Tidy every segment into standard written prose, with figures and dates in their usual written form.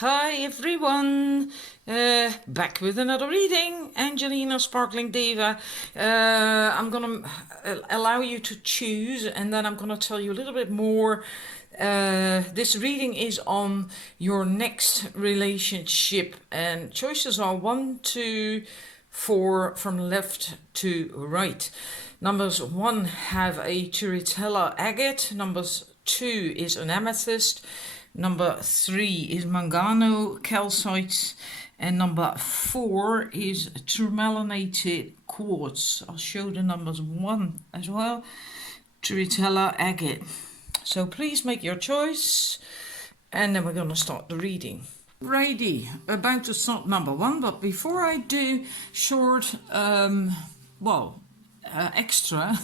Hi everyone, back with another reading. Angelina, Sparkling Diva. I'm gonna allow you to choose, and then I'm gonna tell you a little bit more. This reading is on your next relationship, and choices are 1, 2, 4 from left to right. Numbers 1 have a Turritella agate. Numbers 2 is an amethyst. Number 3 is Mangano calcite, and number 4 is tourmalinated quartz. I'll show the numbers 1 as well. Turritella agate. So please make your choice, and then we're going to start the reading. Righty, about to start number 1, but before I do, short, extra.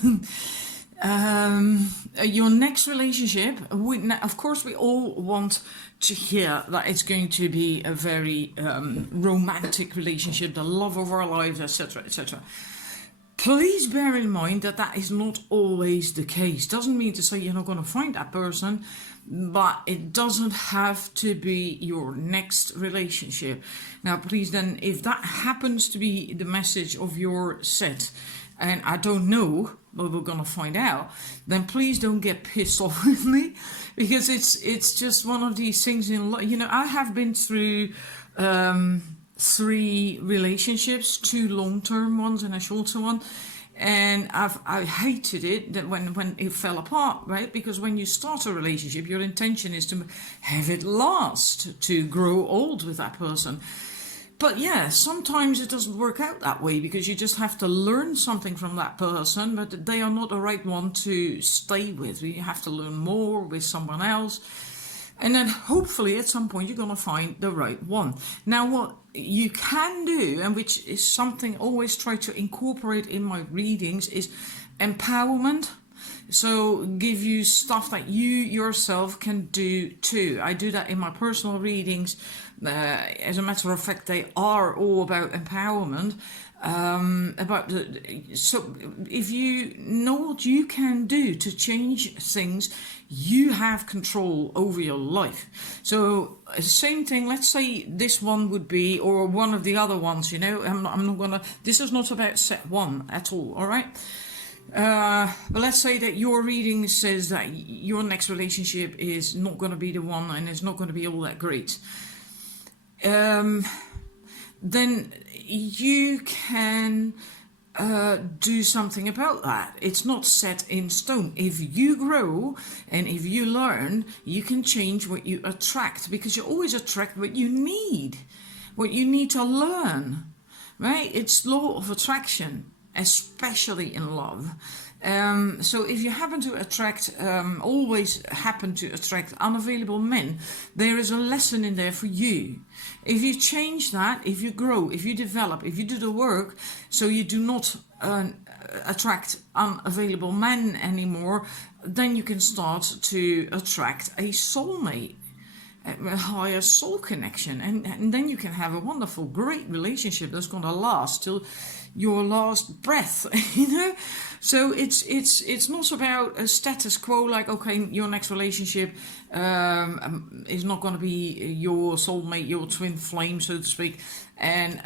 Your next relationship, of course we all want to hear that it's going to be a very romantic relationship, the love of our lives, etc, etc. Please bear in mind that that is not always the case. Doesn't mean to say you're not going to find that person, but it doesn't have to be your next relationship. Now please then, if that happens to be the message of your set, and I don't know, but we're gonna find out, then please don't get pissed off with me, because it's just one of these things in life. You know, I have been through 3 relationships, 2 long-term ones and a shorter one, and I hated it that when it fell apart, right? Because when you start a relationship, your intention is to have it last, to grow old with that person. But yeah, sometimes it doesn't work out that way, because you just have to learn something from that person, but they are not the right one to stay with. You have to learn more with someone else. And then hopefully at some point you're going to find the right one. Now what you can do, and which is something I always try to incorporate in my readings, is empowerment. So give you stuff that you yourself can do too. I do that in my personal readings. As a matter of fact, they are all about empowerment. So if you know what you can do to change things, you have control over your life. So same thing, let's say this one would be, or one of the other ones, you know, I'm not gonna, this is not about set 1 at all right? But let's say that your reading says that your next relationship is not going to be the one, and it's not going to be all that great. Then you can do something about that. It's not set in stone. If you grow and if you learn, you can change what you attract, because you always attract what you need to learn, right? It's law of attraction, especially in love. So if you happen to attract, always happen to attract unavailable men, there is a lesson in there for you. If you change that, if you grow, if you develop, if you do the work, so you do not attract unavailable men anymore, then you can start to attract a soulmate, a higher soul connection, and then you can have a wonderful, great relationship that's going to last till your last breath, you know. So it's not about a status quo, like, okay, your next relationship is not going to be your soulmate, your twin flame, so to speak, and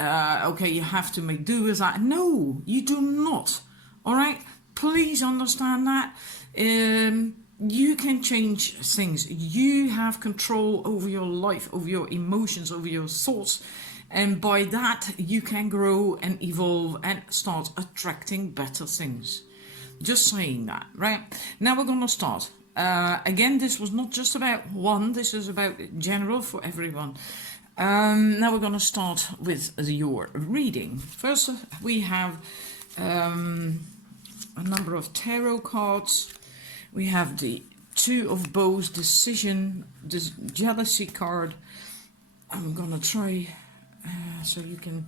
okay, you have to make do with that. No, you do not. All right, please understand that. You can change things. You have control over your life, over your emotions, over your thoughts. And by that, you can grow and evolve and start attracting better things. Just saying that, right? Now we're going to start. Again, this was not just about one. This is about general for everyone. Now we're going to start with your reading. First, we have a number of tarot cards. We have the 2 of Bows, decision, this jealousy card. I'm going to try so you can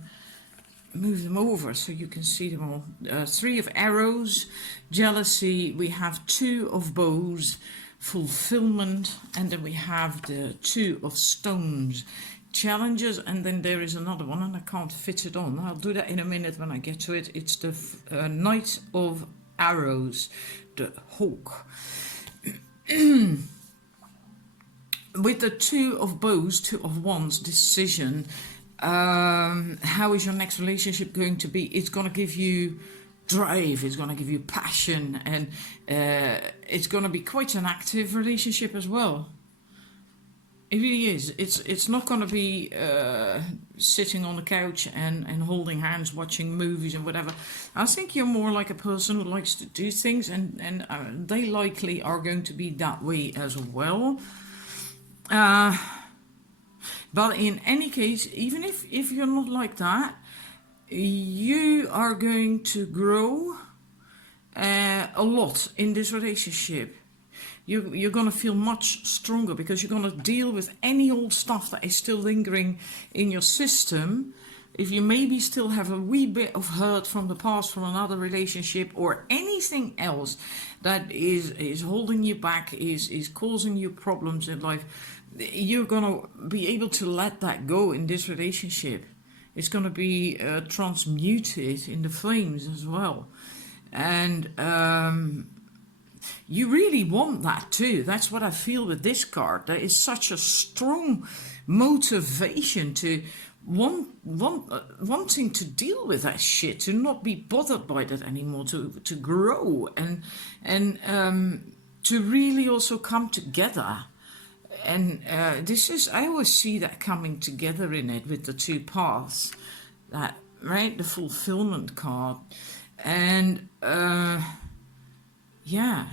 move them over so you can see them all. 3 of Arrows, jealousy. We have 2 of Bows, fulfillment, and then we have the 2 of Stones, challenges, and then there is another one, and I can't fit it on. I'll do that in a minute when I get to it. It's the Knight of Arrows, the Hawk. with the two of bows, two of wands decision, how is your next relationship going to be? It's going to give you drive, it's going to give you passion, and it's going to be quite an active relationship as well. It really is. It's not going to be sitting on the couch and holding hands, watching movies and whatever. I think you're more like a person who likes to do things, and they likely are going to be that way as well. But in any case, even if you're not like that, you are going to grow a lot in this relationship. You're going to feel much stronger because you're going to deal with any old stuff that is still lingering in your system. If you maybe still have a wee bit of hurt from the past, from another relationship, or anything else that is holding you back, is causing you problems in life, you're going to be able to let that go in this relationship. It's going to be transmuted in the flames as well. And you really want that too. That's what I feel with this card. There is such a strong motivation to wanting to deal with that shit, to not be bothered by that anymore, to grow and to really also come together. And this is, I always see that coming together in it with the two paths, that, right, the fulfillment card. And yeah,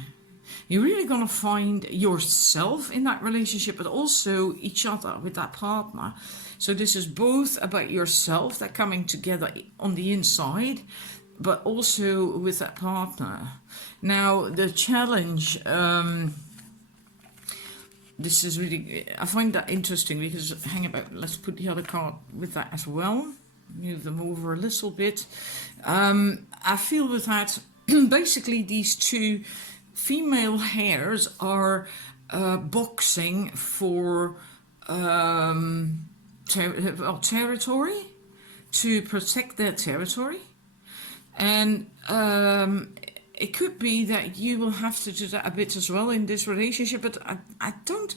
you're really going to find yourself in that relationship, but also each other with that partner. So this is both about yourself, that coming together on the inside, but also with that partner. Now, the challenge, this is really, I find that interesting because, hang about, let's put the other card with that as well. Move them over a little bit. I feel with that, basically these two female hares are boxing for territory, to protect their territory. And it could be that you will have to do that a bit as well in this relationship, but I don't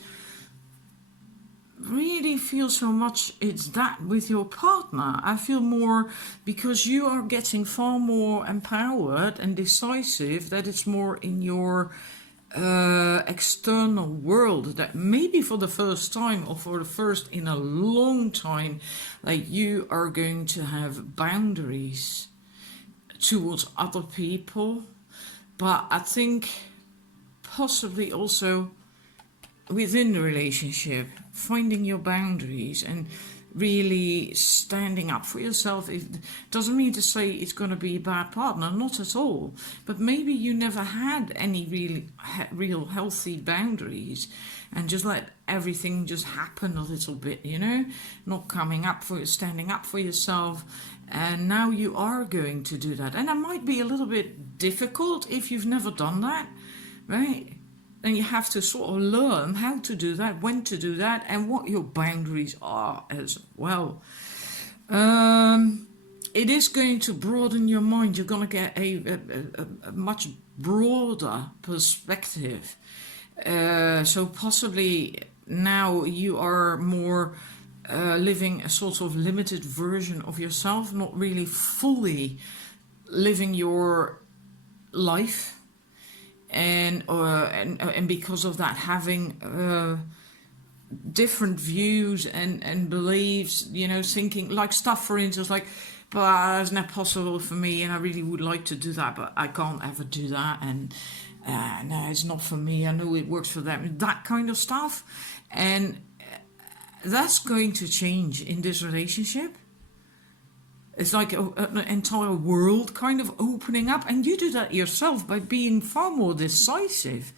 really feel so much it's that with your partner. I feel more, because you are getting far more empowered and decisive, that it's more in your external world, that maybe for the first time, or for the first in a long time, like you are going to have boundaries towards other people. But I think possibly also within the relationship, finding your boundaries and really standing up for yourself. It doesn't mean to say it's going to be a bad partner, not at all. But maybe you never had any real healthy boundaries and just let everything just happen a little bit, you know, not coming up for, standing up for yourself. And now you are going to do that. And it might be a little bit difficult if you've never done that, right? And you have to sort of learn how to do that, when to do that, and what your boundaries are as well. It is going to broaden your mind. You're going to get a much broader perspective. So possibly now you are more living a sort of limited version of yourself, not really fully living your life. And because of that, having different views and beliefs, you know, thinking like stuff, for instance, like, but it's not possible for me, and I really would like to do that, but I can't ever do that, and no, it's not for me. I know it works for them, that kind of stuff, and that's going to change in this relationship. It's like an entire world kind of opening up, and you do that yourself by being far more decisive.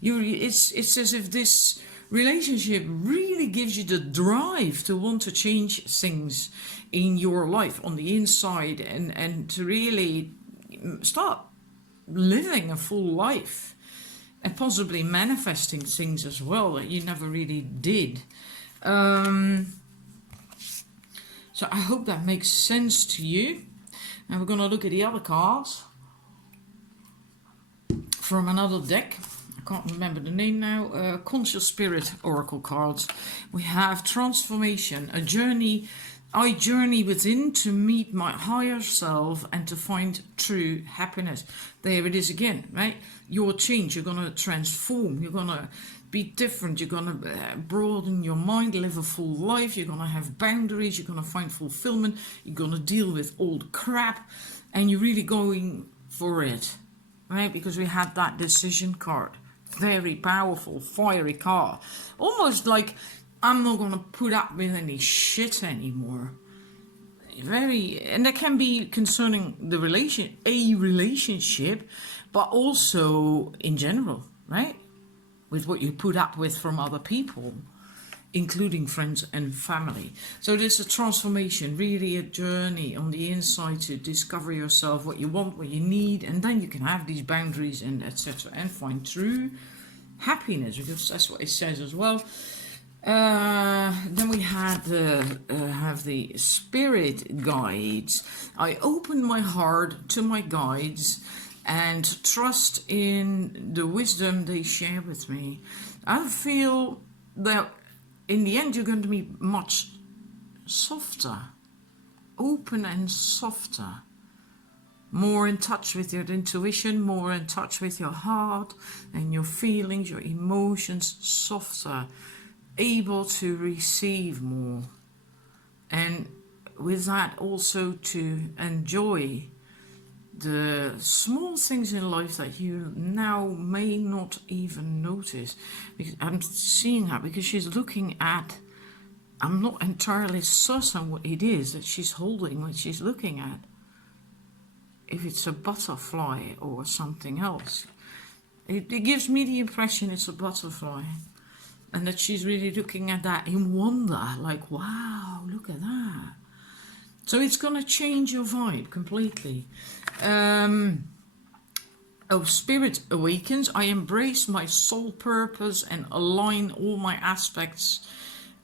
It's as if this relationship really gives you the drive to want to change things in your life on the inside, and to really start living a full life and possibly manifesting things as well that you never really did. So I hope that makes sense to you. Now we're going to look at the other cards from another deck. can't remember the name now, Conscious Spirit Oracle cards. We have transformation, a journey. I journey within to meet my higher self and to find true happiness. There it is again, right? Your change, you're going to transform, you're going to be different, you're going to broaden your mind, live a full life, you're going to have boundaries, you're going to find fulfillment, you're going to deal with old crap, and you're really going for it, right? Because we had that decision card. Very powerful, fiery card. Almost like, I'm not going to put up with any shit anymore. And that can be concerning the relationship, but also in general, right? With what you put up with from other people, including friends and family. So there's a transformation, really a journey on the inside to discover yourself, what you want, what you need, and then you can have these boundaries and etc. and find true happiness, because that's what it says as well. Then we have the spirit guides. I open my heart to my guides and trust in the wisdom they share with me. I feel that in the end you're going to be much softer, open and softer, more in touch with your intuition, more in touch with your heart and your feelings, your emotions, softer, able to receive more, and with that also to enjoy the small things in life that you now may not even notice. Because I'm seeing that because she's looking at, I'm not entirely certain what it is that she's holding when she's looking at. If it's a butterfly or something else. It gives me the impression it's a butterfly. And that she's really looking at that in wonder. Like, wow, look at that. So it's going to change your vibe completely. Spirit awakens. I embrace my soul purpose and align all my aspects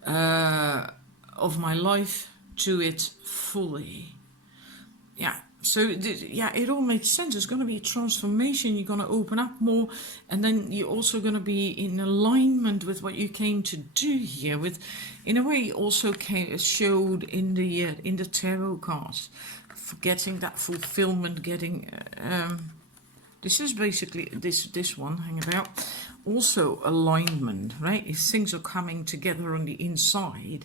of my life to it fully. Yeah. So, it all makes sense. It's going to be a transformation. You're going to open up more. And then you're also going to be in alignment with what you came to do here. With, in a way, also showed in the tarot cards. Getting that fulfillment, getting... this is basically this one, hang about. Also alignment, right? If things are coming together on the inside,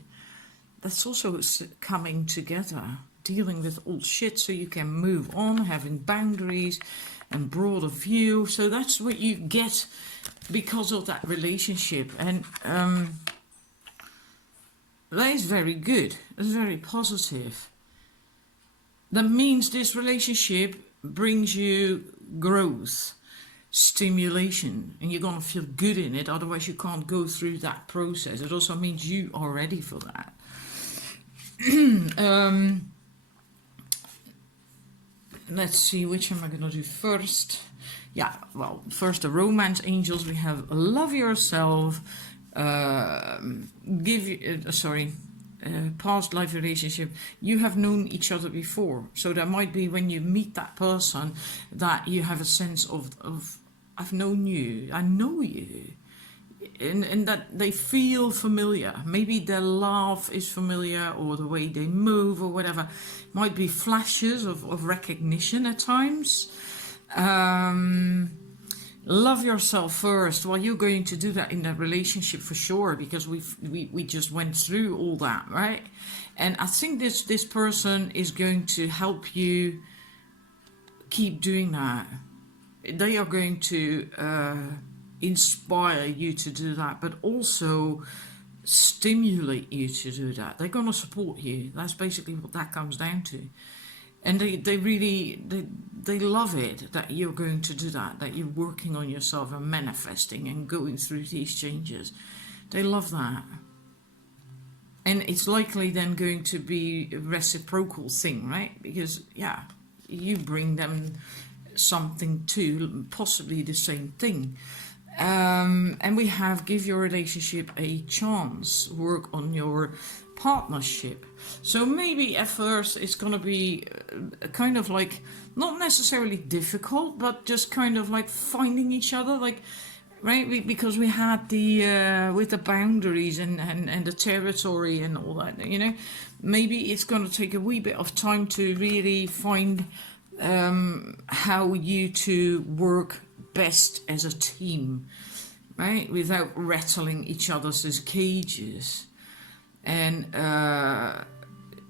that's also coming together. Dealing with old shit so you can move on, having boundaries and broader view. So that's what you get because of that relationship. And that is very good. It's very positive. That means this relationship brings you growth, stimulation, and you're going to feel good in it. Otherwise you can't go through that process. It also means you are ready for that. Let's see, which am I going to do first? Yeah, well, first the romance angels. We have love yourself, past life relationship. You have known each other before. So there might be when you meet that person that you have a sense of I've known you, I know you. And that they feel familiar. Maybe their laugh is familiar, or the way they move, or whatever. Might be flashes of recognition at times. Love yourself first. Well, you're going to do that in that relationship for sure, because we just went through all that, right? And I think this person is going to help you keep doing that. They are going to inspire you to do that, but also stimulate you to do that. They're going to support you. That's basically what that comes down to. And they really love it that you're going to do that you're working on yourself and manifesting and going through these changes. They love that. And it's likely then going to be a reciprocal thing, right? Because, yeah, you bring them something too, possibly the same thing. And we have give your relationship a chance, work on your partnership. So maybe at first it's going to be kind of like, not necessarily difficult, but just kind of like finding each other. Like right? Because we had the with the boundaries and the territory and all that, you know. Maybe it's going to take a wee bit of time to really find how you two work best as a team, right? Without rattling each other's cages. And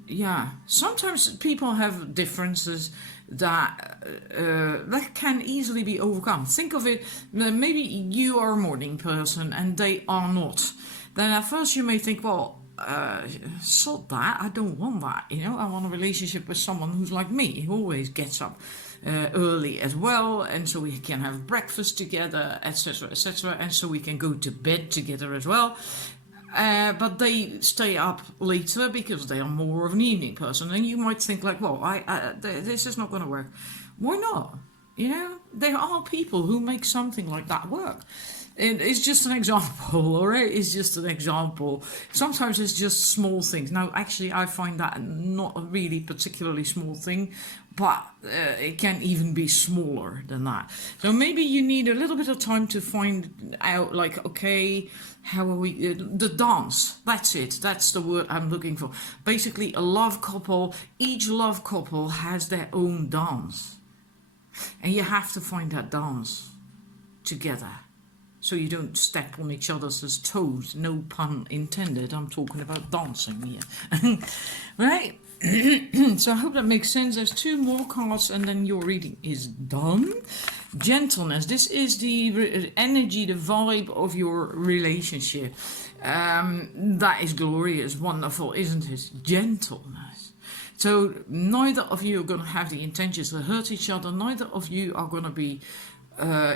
yeah, sometimes people have differences that can easily be overcome. Think of it, maybe you are a morning person and they are not. Then at first you may think, well, sod that, I don't want that, you know. I want a relationship with someone who's like me, who always gets up early as well, and so we can have breakfast together, etc., etc., and so we can go to bed together as well. But they stay up later because they are more of an evening person, and you might think like, well, this is not going to work. Why not? You know, there are people who make something like that work. It's just an example, all right? It's just an example. Sometimes it's just small things. Now, actually, I find that not a really particularly small thing, but it can even be smaller than that. So maybe you need a little bit of time to find out, like, okay, how are we... the dance, that's it. That's the word I'm looking for. Basically, a love couple, each love couple has their own dance. And you have to find that dance together, so you don't step on each other's toes. No pun intended. I'm talking about dancing here. Right? So I hope that makes sense. There's 2 more cards and then your reading is done. Gentleness. This is the energy, the vibe of your relationship. That is glorious, wonderful, isn't it? Gentleness. So neither of you are going to have the intentions to hurt each other. Neither of you are going to be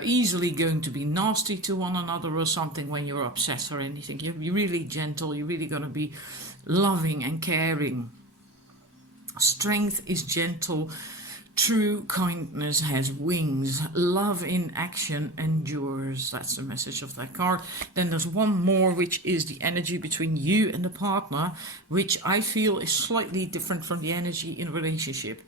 easily going to be nasty to one another or something when you're upset or anything. You're really gentle. You're really going to be loving and caring. Strength is gentle. True kindness has wings. Love in action endures. That's the message of that card. Then there's one more, which is the energy between you and the partner, which I feel is slightly different from the energy in a relationship.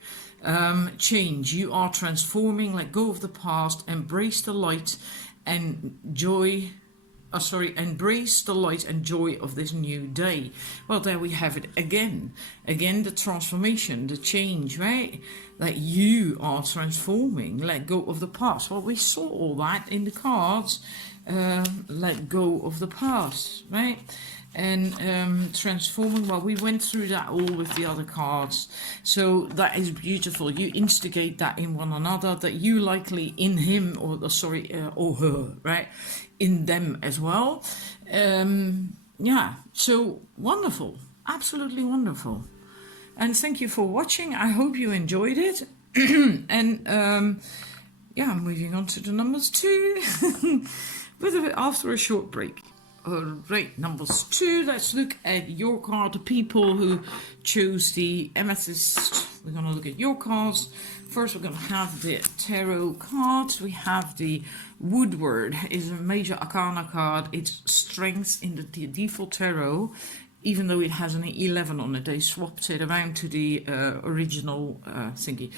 Change. You are transforming. Let go of the past. Embrace the light and joy. Embrace the light and joy of this new day. Well, there we have it again. Again, the transformation, the change, right? That you are transforming. Let go of the past. Well, we saw all that in the cards. Let go of the past, right? And transforming, well, we went through that all with the other cards. So that is beautiful. You instigate that in one another, that you likely in him or her, right? In them as well. Yeah, so wonderful. Absolutely wonderful. And thank you for watching. I hope you enjoyed it. And yeah, moving on to the numbers 2 after a short break. Alright, numbers 2. Let's look at your card, the people who chose the amethyst. We're going to look at your cards. First, we're going to have the tarot cards. We have the Woodward. It's a major arcana card. It's strength in the default tarot, even though it has an 11 on it. They swapped it around to the original thingy.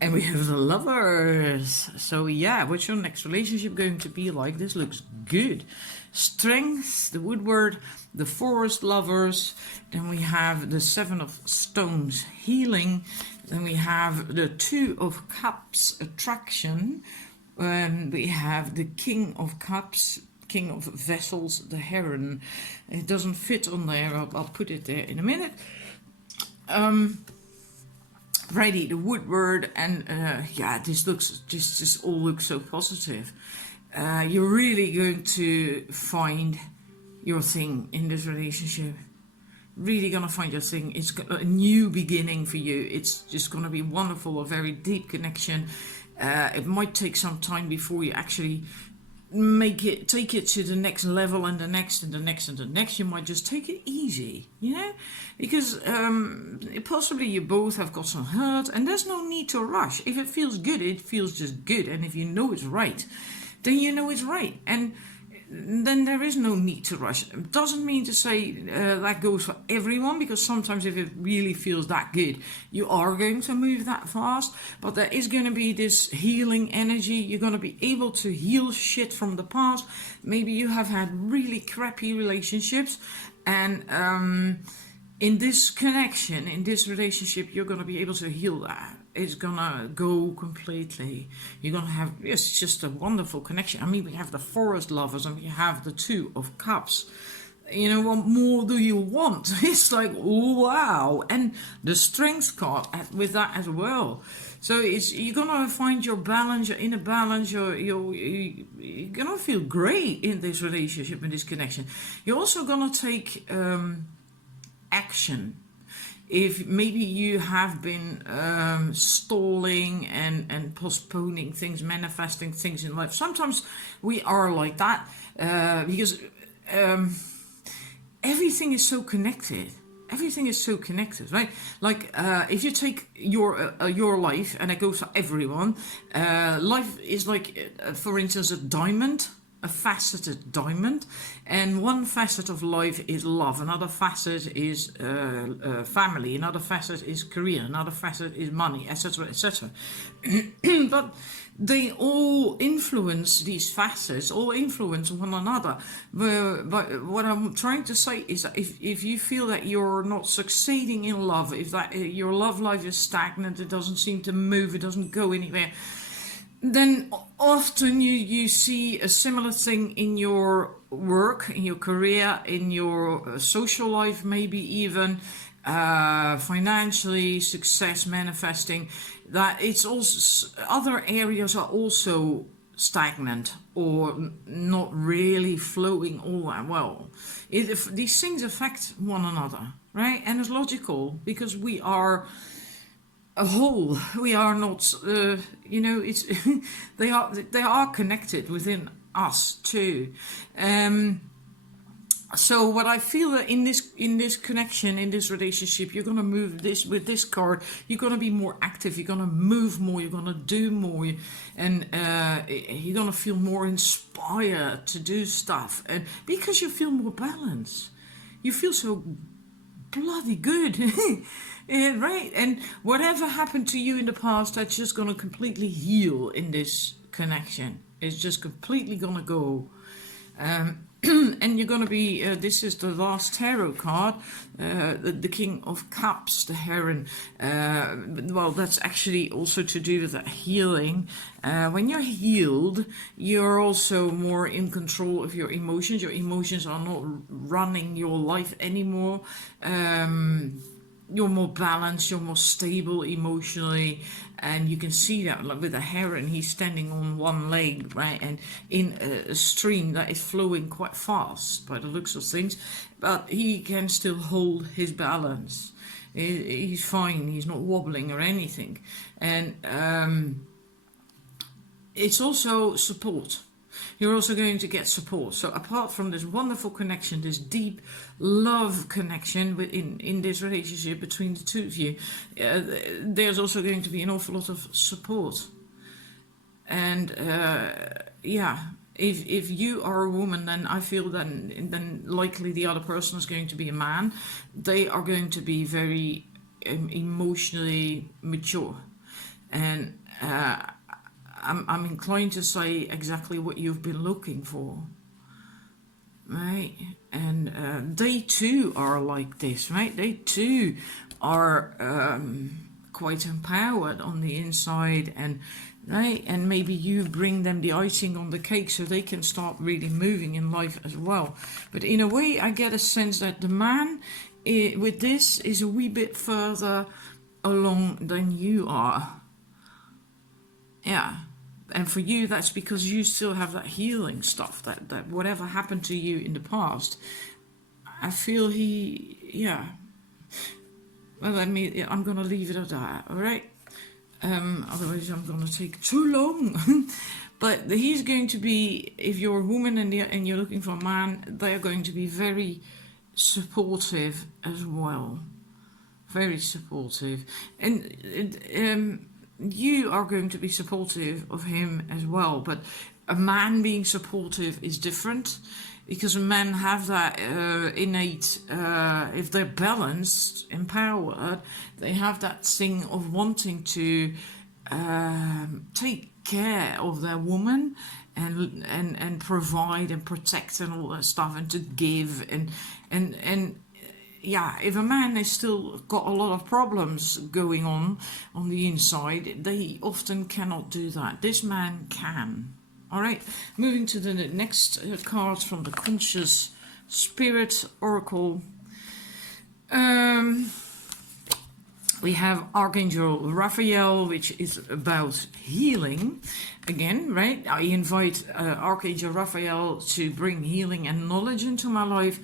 And we have the Lovers. So yeah, what's your next relationship going to be like? This looks good. Strength, the Woodward, the Forest, Lovers. Then we have the 7 of Stones, Healing. Then we have the 2 of Cups, Attraction. And we have the King of Cups, King of Vessels, the Heron. It doesn't fit on there. I'll put it there in a minute. Righty, the Woodward, and yeah, this all looks so positive. You're really going to find your thing in this relationship. Really gonna find your thing. It's a new beginning for you. It's just gonna be wonderful, a very deep connection. It might take some time before you actually take it to the next level, and the next and the next and the next. You might just take it easy, you know, because possibly you both have got some hurt, and there's no need to rush. If it feels good, it feels just good, and if you know it's right, then you know it's right. And then there is no need to rush. It doesn't mean to say that goes for everyone, because sometimes if it really feels that good, you are going to move that fast. But there is going to be this healing energy. You're going to be able to heal shit from the past. Maybe you have had really crappy relationships, and in this connection, in this relationship, you're going to be able to heal that. It's going to go completely. You're going to have, it's just a wonderful connection. I mean, we have the forest lovers and we have the Two of Cups. You know, what more do you want? It's like, oh, wow. And the Strength card with that as well. So you're going to find your balance, your inner balance, you're going to feel great in this relationship, in this connection. You're also going to take action. If maybe you have been stalling and postponing things, manifesting things in life. Sometimes we are like that because everything is so connected. Everything is so connected, right? Like if you take your life, and it goes for everyone, life is like, for instance, a diamond. A faceted diamond, and one facet of life is love, another facet is family, another facet is career, another facet is money, etc., etc. But they all influence, these facets all influence one another. But what I'm trying to say is that if you feel that you're not succeeding in love, if that your love life is stagnant, it doesn't seem to move, it doesn't go anywhere, then often you see a similar thing in your work, in your career, in your social life, maybe even financially, success, manifesting, that it's also other areas are also stagnant or not really flowing all that well. If these things affect one another, right? And it's logical, because we are a whole. We are not, it's they are connected within us too. So what I feel that in this connection, in this relationship, you're gonna move this with this card. You're gonna be more active. You're gonna move more. You're gonna do more, and you're gonna feel more inspired to do stuff, and because you feel more balanced, you feel so bloody good. Yeah, right, and whatever happened to you in the past, that's just gonna completely heal in this connection. It's just completely gonna go, and you're gonna be. This is the last tarot card, the King of Cups, the Heron. Well, that's actually also to do with that healing. When you're healed, you're also more in control of your emotions. Your emotions are not running your life anymore. You're more balanced, you're more stable emotionally, and you can see that, like with a heron, he's standing on one leg, right, and in a stream that is flowing quite fast by the looks of things, but he can still hold his balance. He's fine, he's not wobbling or anything. And it's also support. You're also going to get support. So apart from this wonderful connection, this deep love connection in this relationship between the two of you, there's also going to be an awful lot of support. And if you are a woman, then I feel then likely the other person is going to be a man. They are going to be very emotionally mature, and I'm inclined to say exactly what you've been looking for, right? And they too are like this, right? They too are quite empowered on the inside, and right, and maybe you bring them the icing on the cake so they can start really moving in life as well. But in a way, I get a sense that the man with this is a wee bit further along than you are. Yeah. And for you, that's because you still have that healing stuff, that whatever happened to you in the past, I feel well, I'm going to leave it at that, all right? Otherwise I'm going to take too long. But he's going to be, if you're a woman and you're looking for a man, they are going to be very supportive as well. Very supportive. And you are going to be supportive of him as well, but a man being supportive is different, because men have that innate, if they're balanced, empowered, they have that thing of wanting to take care of their woman and provide and protect and all that stuff, and to give and yeah, if a man has still got a lot of problems going on the inside, they often cannot do that. This man can. All right, moving to the next cards from the Conscious Spirit Oracle. We have Archangel Raphael, which is about healing. Again, right? I invite Archangel Raphael to bring healing and knowledge into my life.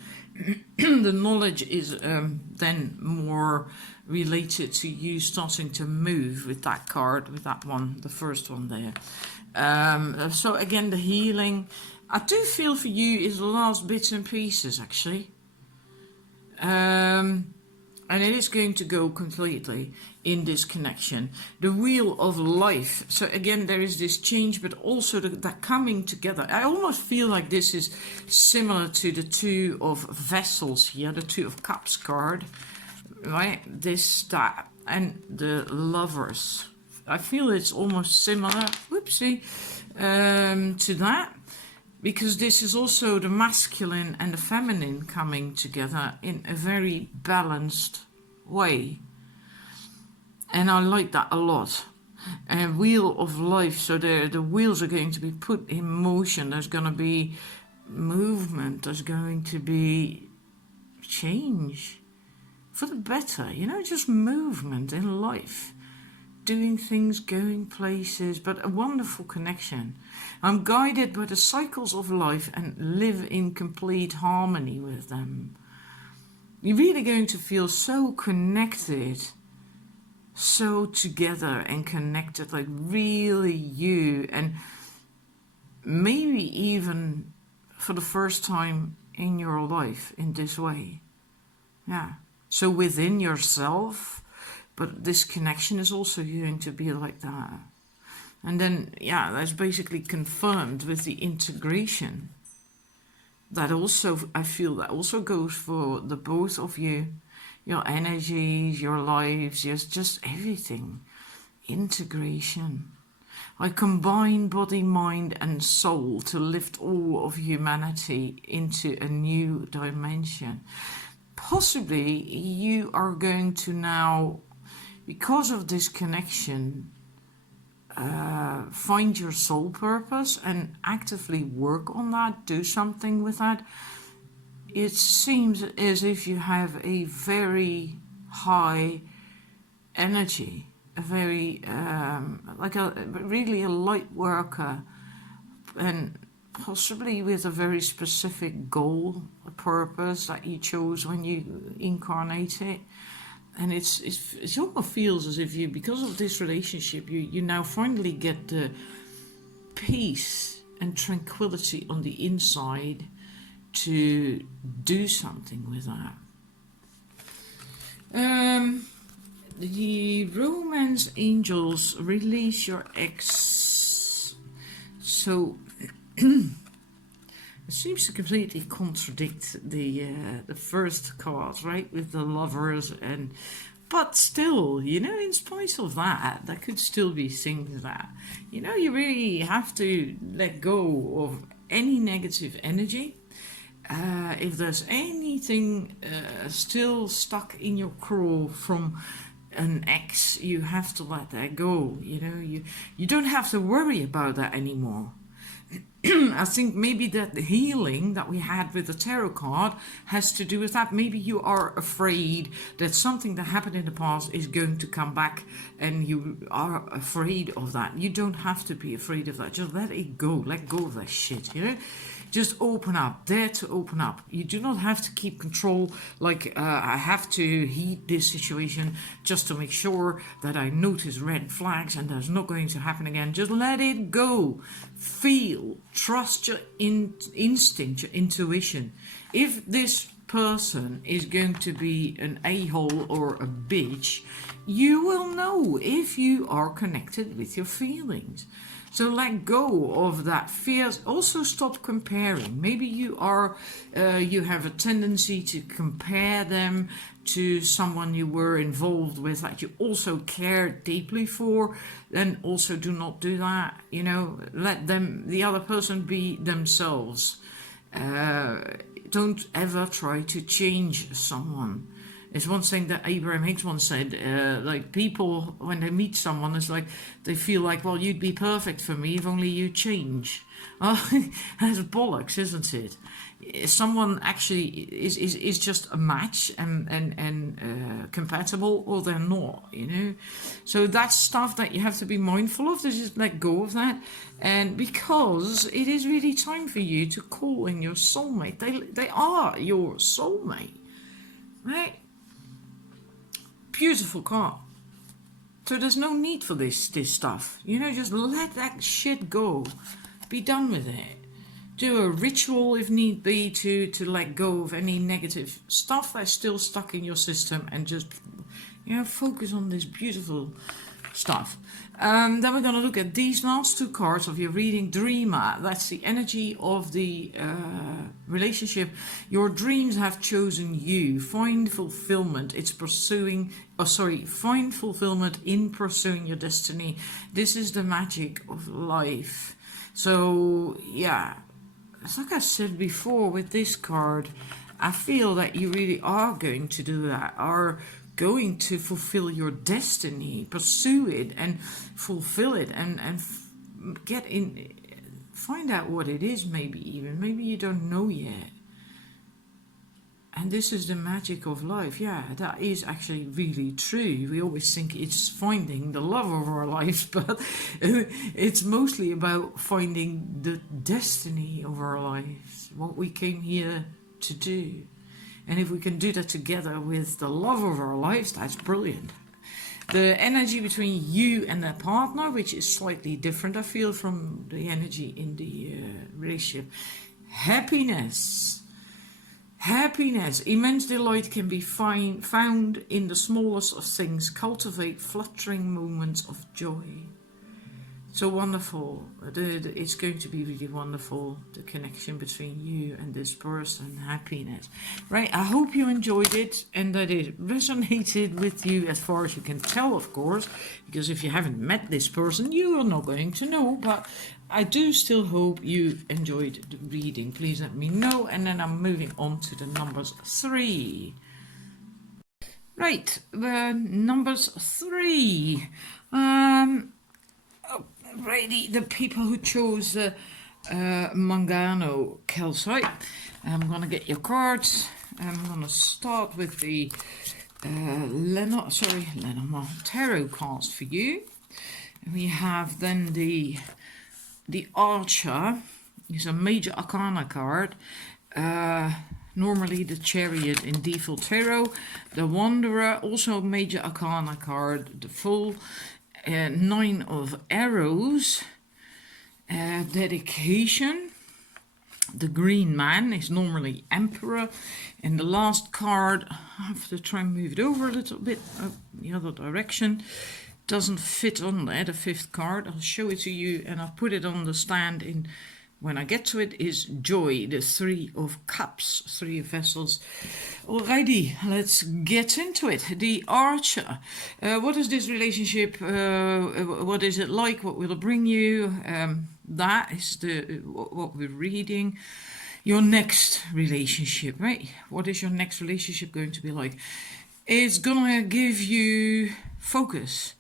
The knowledge is then more related to you starting to move with that card, with that one, the first one there. So again, the healing, I do feel for you is the last bits and pieces, actually. And it is going to go completely in this connection. The wheel of life. So again, there is this change, but also that coming together. I almost feel like this is similar to the Two of Vessels here, the Two of Cups card, right? This, that, and the Lovers. I feel it's almost similar, whoopsie, to that. Because this is also the masculine and the feminine coming together in a very balanced way. And I like that a lot. And wheel of life, so the wheels are going to be put in motion. There's going to be movement. There's going to be change for the better. You know, just movement in life. Doing things, going places, but a wonderful connection. I'm guided by the cycles of life and live in complete harmony with them. You're really going to feel so connected, so together and connected, like really you, and maybe even for the first time in your life in this way. Yeah. So within yourself. But this connection is also going to be like that. And then, yeah, that's basically confirmed with the integration. That also, I feel that also goes for the both of you. Your energies, your lives, just everything. Integration. I combine body, mind and soul to lift all of humanity into a new dimension. Possibly you are going to now, because of this connection, find your soul purpose and actively work on that, do something with that. It seems as if you have a very high energy, a very, really a light worker, and possibly with a very specific goal, a purpose that you chose when you incarnated. And it almost feels as if you, because of this relationship, you now finally get the peace and tranquility on the inside to do something with that. The romance angels, release your ex. So it seems to completely contradict the first card, right, with the Lovers, but still, you know, in spite of that, there could still be things that, you know, you really have to let go of any negative energy. If there's anything still stuck in your craw from an ex, you have to let that go. You know, you don't have to worry about that anymore. I think maybe that the healing that we had with the tarot card has to do with that. Maybe you are afraid that something that happened in the past is going to come back, and you are afraid of that. You don't have to be afraid of that. Just let it go. Let go of that shit, you know? Just open up, dare to open up. You do not have to keep control, like I have to heed this situation just to make sure that I notice red flags and there's not going to happen again. Just let it go. Feel, trust your instinct, your intuition. If this person is going to be an a-hole or a bitch, you will know if you are connected with your feelings. So let go of that fear. Also stop comparing. Maybe you have a tendency to compare them to someone you were involved with that you also care deeply for. Then also do not do that. Let the other person be themselves. Don't ever try to change someone. It's one thing that Abraham Hicks once said, like people, when they meet someone, it's like they feel like, well, you'd be perfect for me if only you change. Oh, that's bollocks, isn't it? Someone actually is just a match and compatible, or they're not, So that's stuff that you have to be mindful of. Just let go of that. And because it is really time for you to call in your soulmate. They are your soulmate, right? Beautiful card. So there's no need for this stuff. Just let that shit go. Be done with it. Do a ritual if need be to let go of any negative stuff that's still stuck in your system, and just focus on this beautiful stuff. Then we're going to look at these last two cards of your reading. Dreamer, that's the energy of the relationship. Your dreams have chosen you. Find fulfillment. Find fulfillment in pursuing your destiny. This is the magic of life. So yeah, it's like I said before with this card, I feel that you really are going to do that, are going to fulfill your destiny, pursue it and fulfill it, and get in, find out what it is. Maybe you don't know yet. And this is the magic of life. Yeah, that is actually really true. We always think it's finding the love of our lives, but it's mostly about finding the destiny of our lives, what we came here to do. And if we can do that together with the love of our lives, that's brilliant. The energy between you and the partner, which is slightly different, I feel, from the energy in the relationship. Happiness. Happiness, immense delight can be found in the smallest of things. Cultivate fluttering moments of joy. So wonderful. It's going to be really wonderful, the connection between you and this person. Happiness. Right, I hope you enjoyed it and that it resonated with you as far as you can tell, of course, because if you haven't met this person, you are not going to know. But I do still hope you enjoyed the reading. Please let me know. And then I'm moving on to the numbers 3. Right, numbers 3. Alrighty, the people who chose Mangano calcite. I'm gonna get your cards. I'm gonna start with the Lenormand tarot cards for you. We have then the Archer. Is a major arcana card. Normally the Chariot in default tarot. The Wanderer, also a major arcana card. The Fool. 9 of Arrows. Dedication. The Green Man is normally Emperor. And the last card, I have to try and move it over a little bit the other direction. Doesn't fit on there, the 5th card. I'll show it to you and I'll put it on the stand in when I get to it. Is Joy, the 3 of Cups, 3 of Vessels. Alrighty, let's get into it. The Archer. What is this relationship? What is it like? What will it bring you? That is what we're reading. Your next relationship, right? What is your next relationship going to be like? It's gonna give you focus.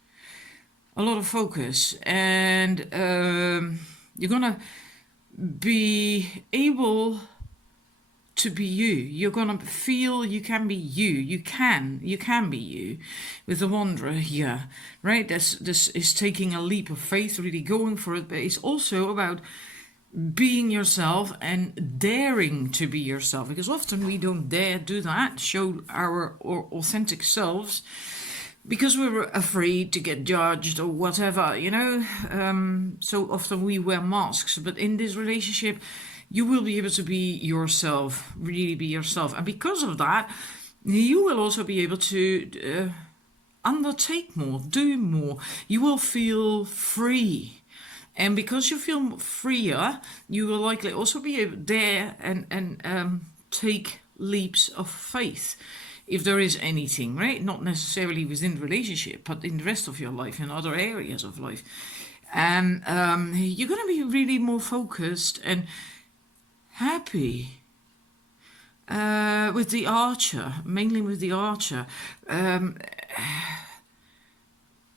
A lot of focus. And you're gonna be able to be you. You're gonna feel you can be you. You can be you. With the Wanderer here, right? This is taking a leap of faith, really going for it, but it's also about being yourself and daring to be yourself, because often we don't dare do that, show our authentic selves, because we're afraid to get judged or whatever, so often we wear masks. But in this relationship, you will be able to be yourself, really be yourself. And because of that, you will also be able to undertake more, do more. You will feel free. And because you feel freer, you will likely also be able dare and take leaps of faith, if there is anything, right? Not necessarily within the relationship, but in the rest of your life, in other areas of life. And you're going to be really more focused and happy. With the archer, mainly with the archer,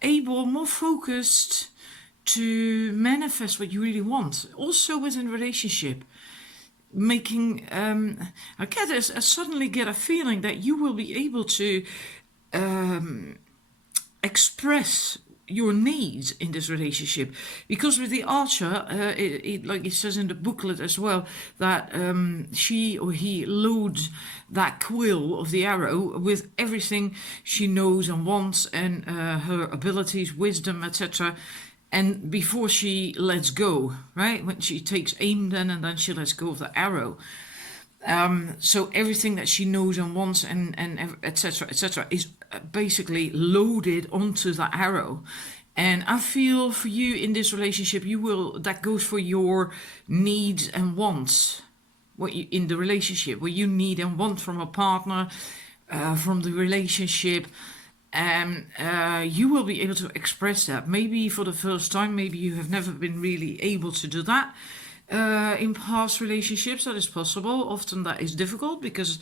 able, more focused to manifest what you really want. Also within relationship, making I suddenly get a feeling that you will be able to express your needs in this relationship, because with the archer, like it says in the booklet as well, that she or he loads that quill of the arrow with everything she knows and wants, and her abilities, wisdom, etc., and before she lets go, right, when she takes aim then, and then she lets go of the arrow. So everything that she knows and wants and etc is basically loaded onto the arrow. And I feel for you in this relationship, that goes for your needs and wants, what you in the relationship, what you need and want from a partner, from the relationship. And you will be able to express that, maybe for the first time. Maybe you have never been really able to do that in past relationships. That is possible. Often that is difficult because,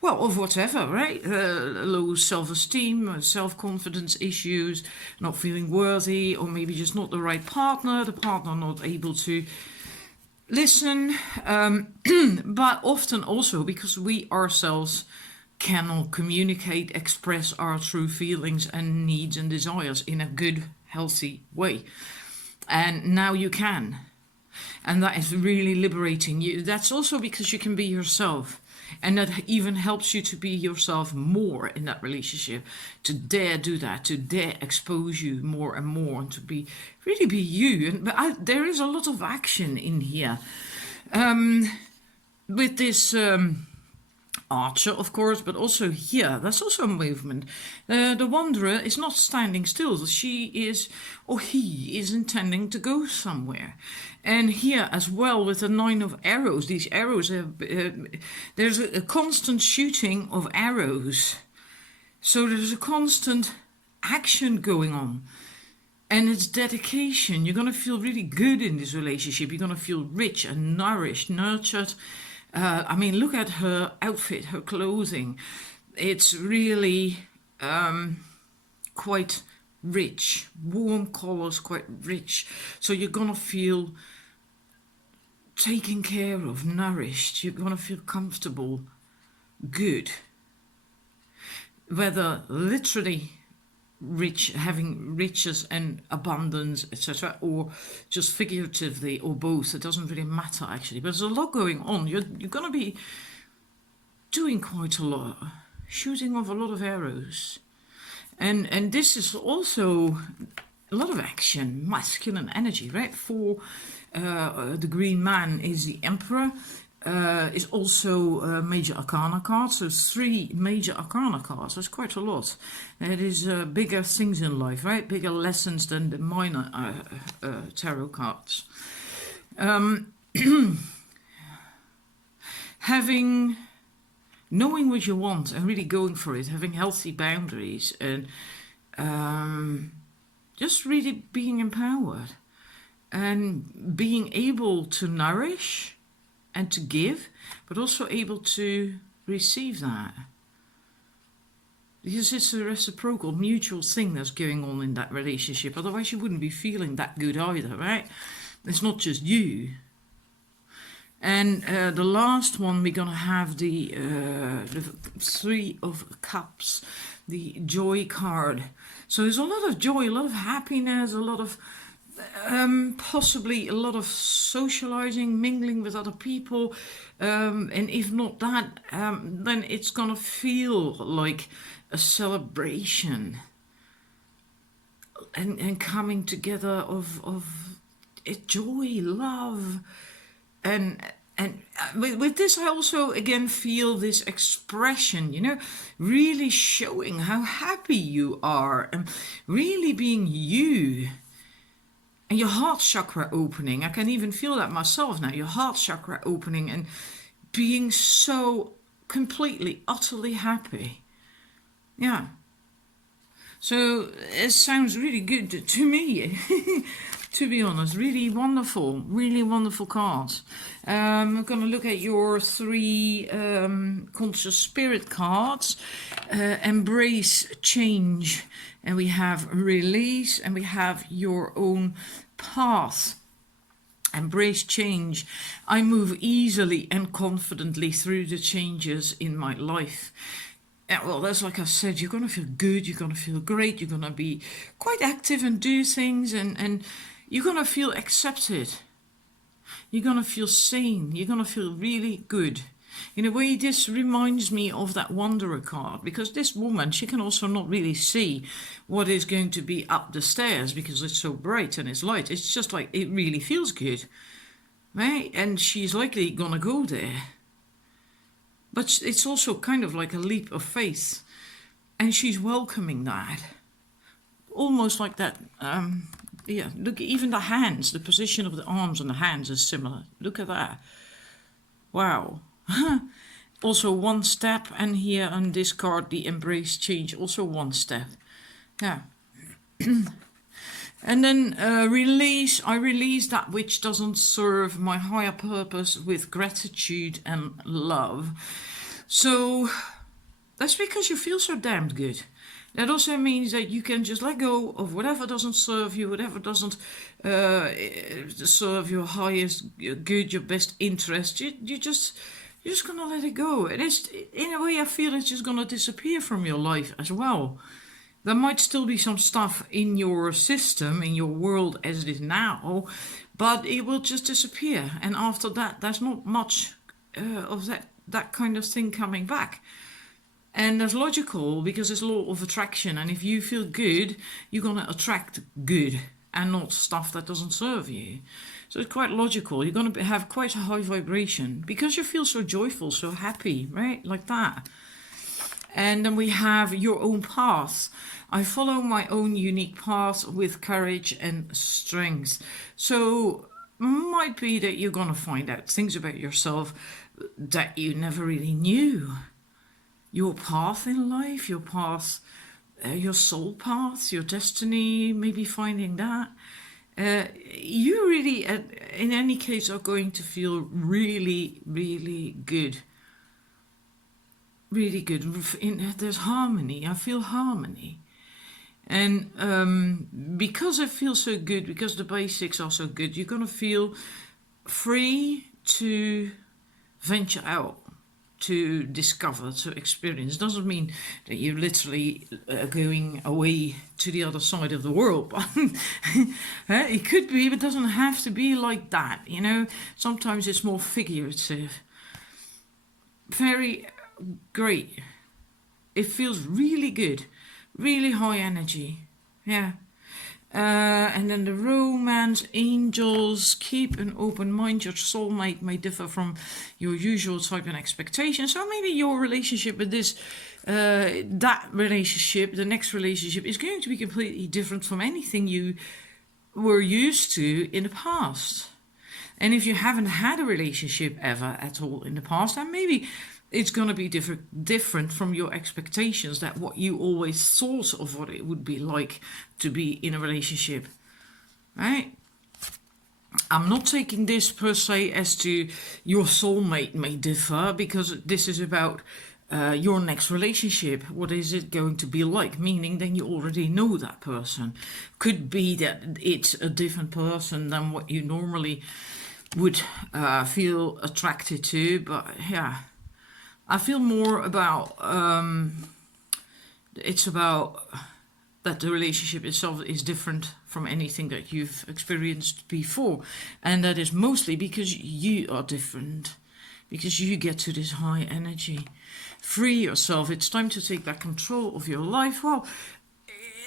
well, of whatever, right? Low self-esteem, self-confidence issues, not feeling worthy, or maybe just not the right partner, the partner not able to listen, but often also because we ourselves cannot communicate, express our true feelings and needs and desires in a good, healthy way. And now you can. And that is really liberating you. That's also because you can be yourself. And that even helps you to be yourself more in that relationship, to dare do that, to dare expose you more and more, and to really be you. But there is a lot of action in here. With this archer, of course, but also here, there's also a movement. The wanderer is not standing still. She is, or he is, intending to go somewhere. And here as well, with the 9 of arrows, these arrows, there's a constant shooting of arrows. So there's a constant action going on. And it's dedication. You're going to feel really good in this relationship. You're going to feel rich and nourished, nurtured. I mean, look at her outfit, her clothing. It's really quite rich, warm colors, quite rich. So you're going to feel taken care of, nourished. You're going to feel comfortable, good. Whether literally rich, having riches and abundance, etc., or just figuratively, or both. It doesn't really matter, actually. But there's a lot going on. You're going to be doing quite a lot, shooting off a lot of arrows. And this is also a lot of action, masculine energy, right? For the green man is the emperor. Is also a major arcana card, so 3 major arcana cards. That's quite a lot. It is bigger things in life, right? Bigger lessons than the minor tarot cards. Knowing what you want and really going for it, having healthy boundaries, and just really being empowered and being able to nourish and to give, but also able to receive that. Because it's a reciprocal, mutual thing that's going on in that relationship. Otherwise you wouldn't be feeling that good either, right? It's not just you. And the last one, we're going to have the 3 of Cups, the joy card. So there's a lot of joy, a lot of happiness, a lot of possibly a lot of socializing, mingling with other people, and if not that, then it's gonna feel like a celebration and coming together of joy, love, and with this I also again feel this expression, really showing how happy you are and really being you. and your heart chakra opening. I can even feel that myself now. Your heart chakra opening and being so completely, utterly happy. Yeah. So it sounds really good to me, to be honest. Really wonderful cards. I'm going to look at your 3 conscious spirit cards. Embrace change, and we have release, and we have your own path. Embrace change. I move easily and confidently through the changes in my life. Well, that's like I said, you're going to feel good, you're going to feel great, you're going to be quite active and do things, and you're going to feel accepted. You're going to feel sane, you're going to feel really good. In a way, this reminds me of that Wanderer card, because this woman, she can also not really see what is going to be up the stairs because it's so bright and it's light. It's just like, it really feels good, right? And she's likely going to go there. But it's also kind of like a leap of faith. And she's welcoming that. Almost like that. Yeah, look, even the hands, the position of the arms and the hands is similar. Look at that. Wow. Also 1 step. And here on this card, the embrace change. Also 1 step. Yeah. And then release. I release that which doesn't serve my higher purpose with gratitude and love. So that's because you feel so damned good. That also means that you can just let go of whatever doesn't serve you, whatever doesn't serve your highest good, your best interest. You're just gonna let it go. And it's, in a way, I feel it's just gonna disappear from your life as well. There might still be some stuff in your system, in your world as it is now, but it will just disappear. And after that, there's not much of that kind of thing coming back. And that's logical because it's law of attraction. And if you feel good, you're going to attract good and not stuff that doesn't serve you. So it's quite logical. You're going to have quite a high vibration because you feel so joyful, so happy, right? Like that. And then we have your own path. I follow my own unique path with courage and strength. So might be that you're going to find out things about yourself that you never really knew. Your path in life, your path, your soul path, your destiny, maybe finding that. You really, in any case, are going to feel really, really good. Really good. There's harmony. I feel harmony. And because it feels so good, because the basics are so good, you're going to feel free to venture out, to discover, to experience. It doesn't mean that you're literally going away to the other side of the world. It could be, but it doesn't have to be like that. You know, sometimes it's more figurative. Very great. It feels really good, really high energy. Yeah. And then the romance, angels, keep an open mind. Your soulmate may differ from your usual type and expectation. So maybe your relationship with this, that relationship, the next relationship, is going to be completely different from anything you were used to in the past. And if you haven't had a relationship ever at all in the past, then maybe it's going to be different from your expectations, that what you always thought of what it would be like to be in a relationship, right? I'm not taking this per se as to your soulmate may differ, because this is about your next relationship. What is it going to be like? Meaning then you already know that person. Could be that it's a different person than what you normally would feel attracted to, but yeah. I feel more about, it's about that the relationship itself is different from anything that you've experienced before. And that is mostly because you are different, because you get to this high energy. Free yourself. It's time to take back control of your life. Well,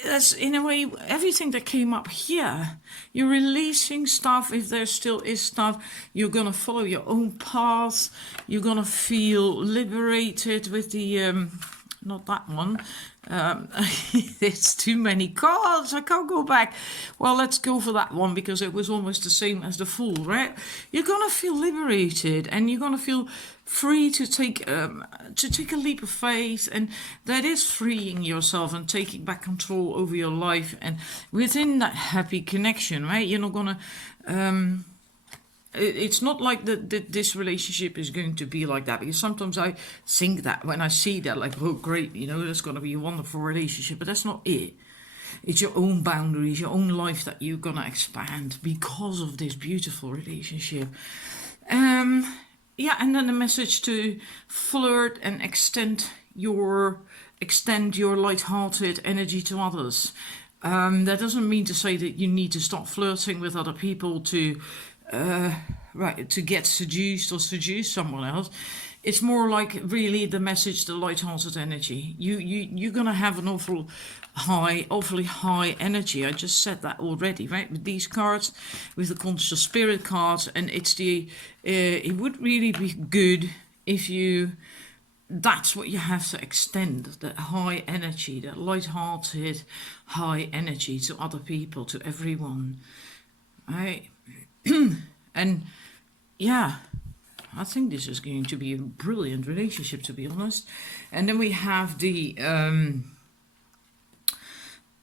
that's in a way everything that came up here. You're releasing stuff. If there still is stuff, you're going to follow your own path. You're going to feel liberated with the not that one. It's too many cards. I can't go back. Well, let's go for that one because it was almost the same as the Fool, right? You're gonna feel liberated, and you're gonna feel free to take a leap of faith, and that is freeing yourself and taking back control over your life, and within that happy connection, right? You're not gonna. It's not like that this relationship is going to be like that, because sometimes I think that when I see that, like, oh great, that's going to be a wonderful relationship, but that's not it. It's your own boundaries, your own life that you're going to expand because of this beautiful relationship. Yeah, and then the message to flirt and extend your light-hearted energy to others. That doesn't mean to say that you need to stop flirting with other people to get seduced or seduce someone else. It's more like really the message, the light-hearted energy. You're gonna have an awfully high energy. I just said that already, right? With these cards, with the conscious spirit cards, and it's it would really be good if that's what you have to extend, that high energy, that light-hearted high energy to other people, to everyone, right? And yeah, I think this is going to be a brilliant relationship, to be honest. And then we have the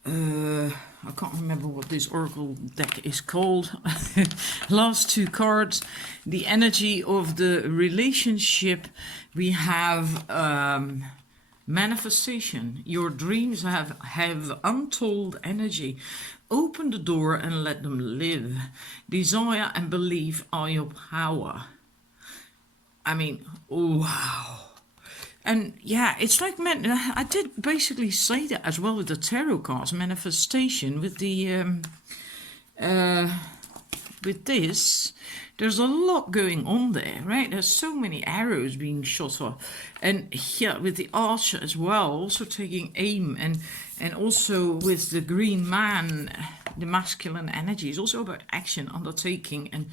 I can't remember what this oracle deck is called. Last two cards, the energy of the relationship. We have manifestation. Your dreams have untold energy. Open the door and let them live. Desire and belief are your power. I mean, wow. And yeah, it's like, I did basically say that as well with the tarot cards, manifestation, with the with this. There's a lot going on there, right? There's so many arrows being shot off. And yeah, with the archer as well, also taking aim, and also with the green man, the masculine energy is also about action, undertaking. And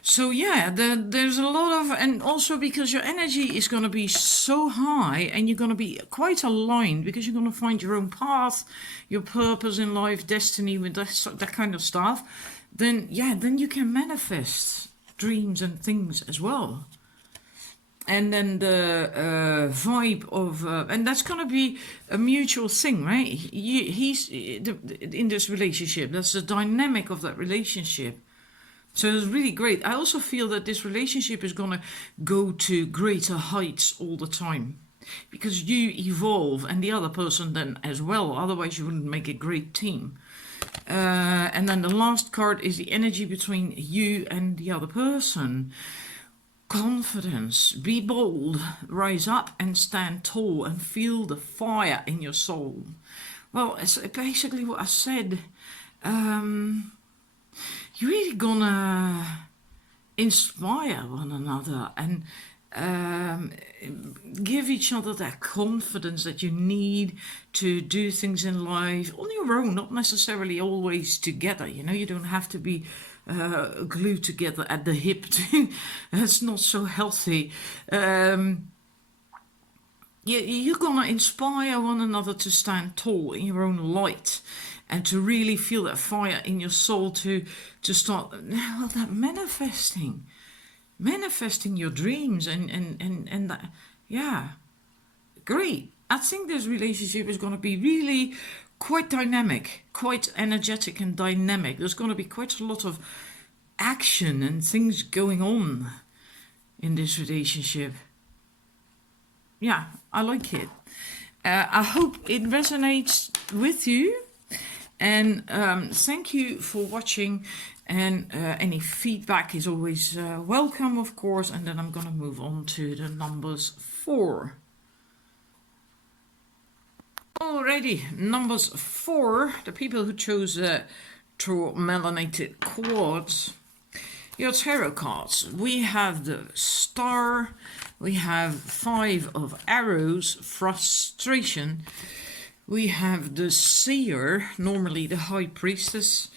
so yeah, there's a lot of, and also because your energy is going to be so high, and you're going to be quite aligned, because you're going to find your own path, your purpose in life, destiny, with that kind of stuff. Then you can manifest dreams and things as well. And then the vibe of, and that's going to be a mutual thing, right? He's in this relationship. That's the dynamic of that relationship. So it's really great. I also feel that this relationship is going to go to greater heights all the time, because you evolve and the other person then as well. Otherwise, you wouldn't make a great team. And then the last card is the energy between you and the other person. Confidence. Be bold. Rise up and stand tall and feel the fire in your soul. Well, it's basically what I said. You're really gonna inspire one another and give each other that confidence that you need to do things in life on your own, not necessarily always together. You don't have to be glued together at the hip. That's not so healthy. You're gonna inspire one another to stand tall in your own light, and to really feel that fire in your soul, to start that manifesting your dreams, and that. Yeah, great. I think this relationship is going to be really quite dynamic, quite energetic and dynamic. There's going to be quite a lot of action and things going on in this relationship. Yeah, I like it. I hope it resonates with you. And thank you for watching. And any feedback is always welcome, of course. And then I'm going to move on to the numbers 4. Alrighty, numbers 4. The people who chose true melanated quartz. Your tarot cards. We have the Star. We have 5 of arrows, frustration. We have the Seer, normally the High Priestess.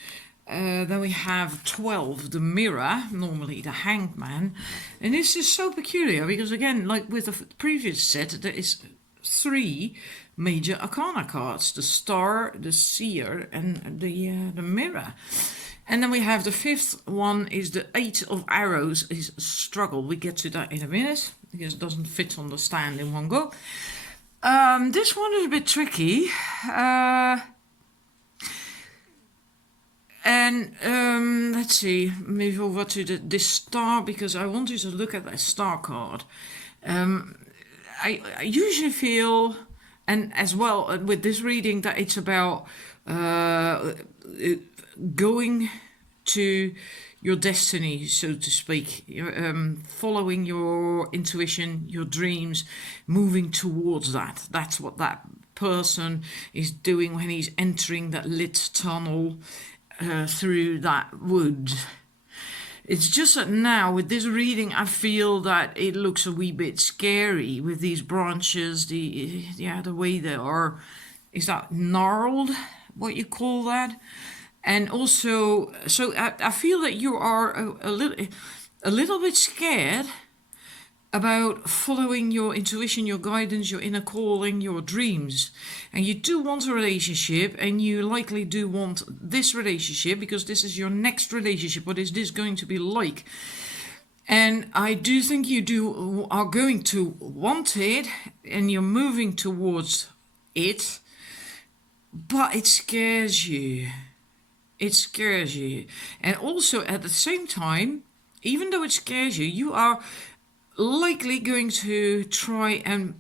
Then we have 12, the Mirror, normally the Hanged Man. And this is so peculiar because, again, like with the previous set, there is three major arcana cards: the Star, the Seer, and the Mirror. And then we have the fifth one is the Eight of Arrows, is struggle. We get to that in a minute because it doesn't fit on the stand in one go. This one is a bit tricky. And let's see, move over to this Star, because I want you to look at that Star card. I usually feel, and as well with this reading, that it's about going to your destiny, so to speak, following your intuition, your dreams, moving towards that. That's what that person is doing when he's entering that lit tunnel through that wood. It's just that now with this reading, I feel that it looks a wee bit scary with these branches. The way they are, is that gnarled? What you call that? And also, so I feel that you are a little bit scared about following your intuition, your guidance, your inner calling, your dreams. And you do want a relationship, and you likely do want this relationship because this is your next relationship. What is this going to be like? And I do think you are going to want it, and you're moving towards it, but it scares you. It scares you. And also at the same time, even though it scares you, you are likely going to try and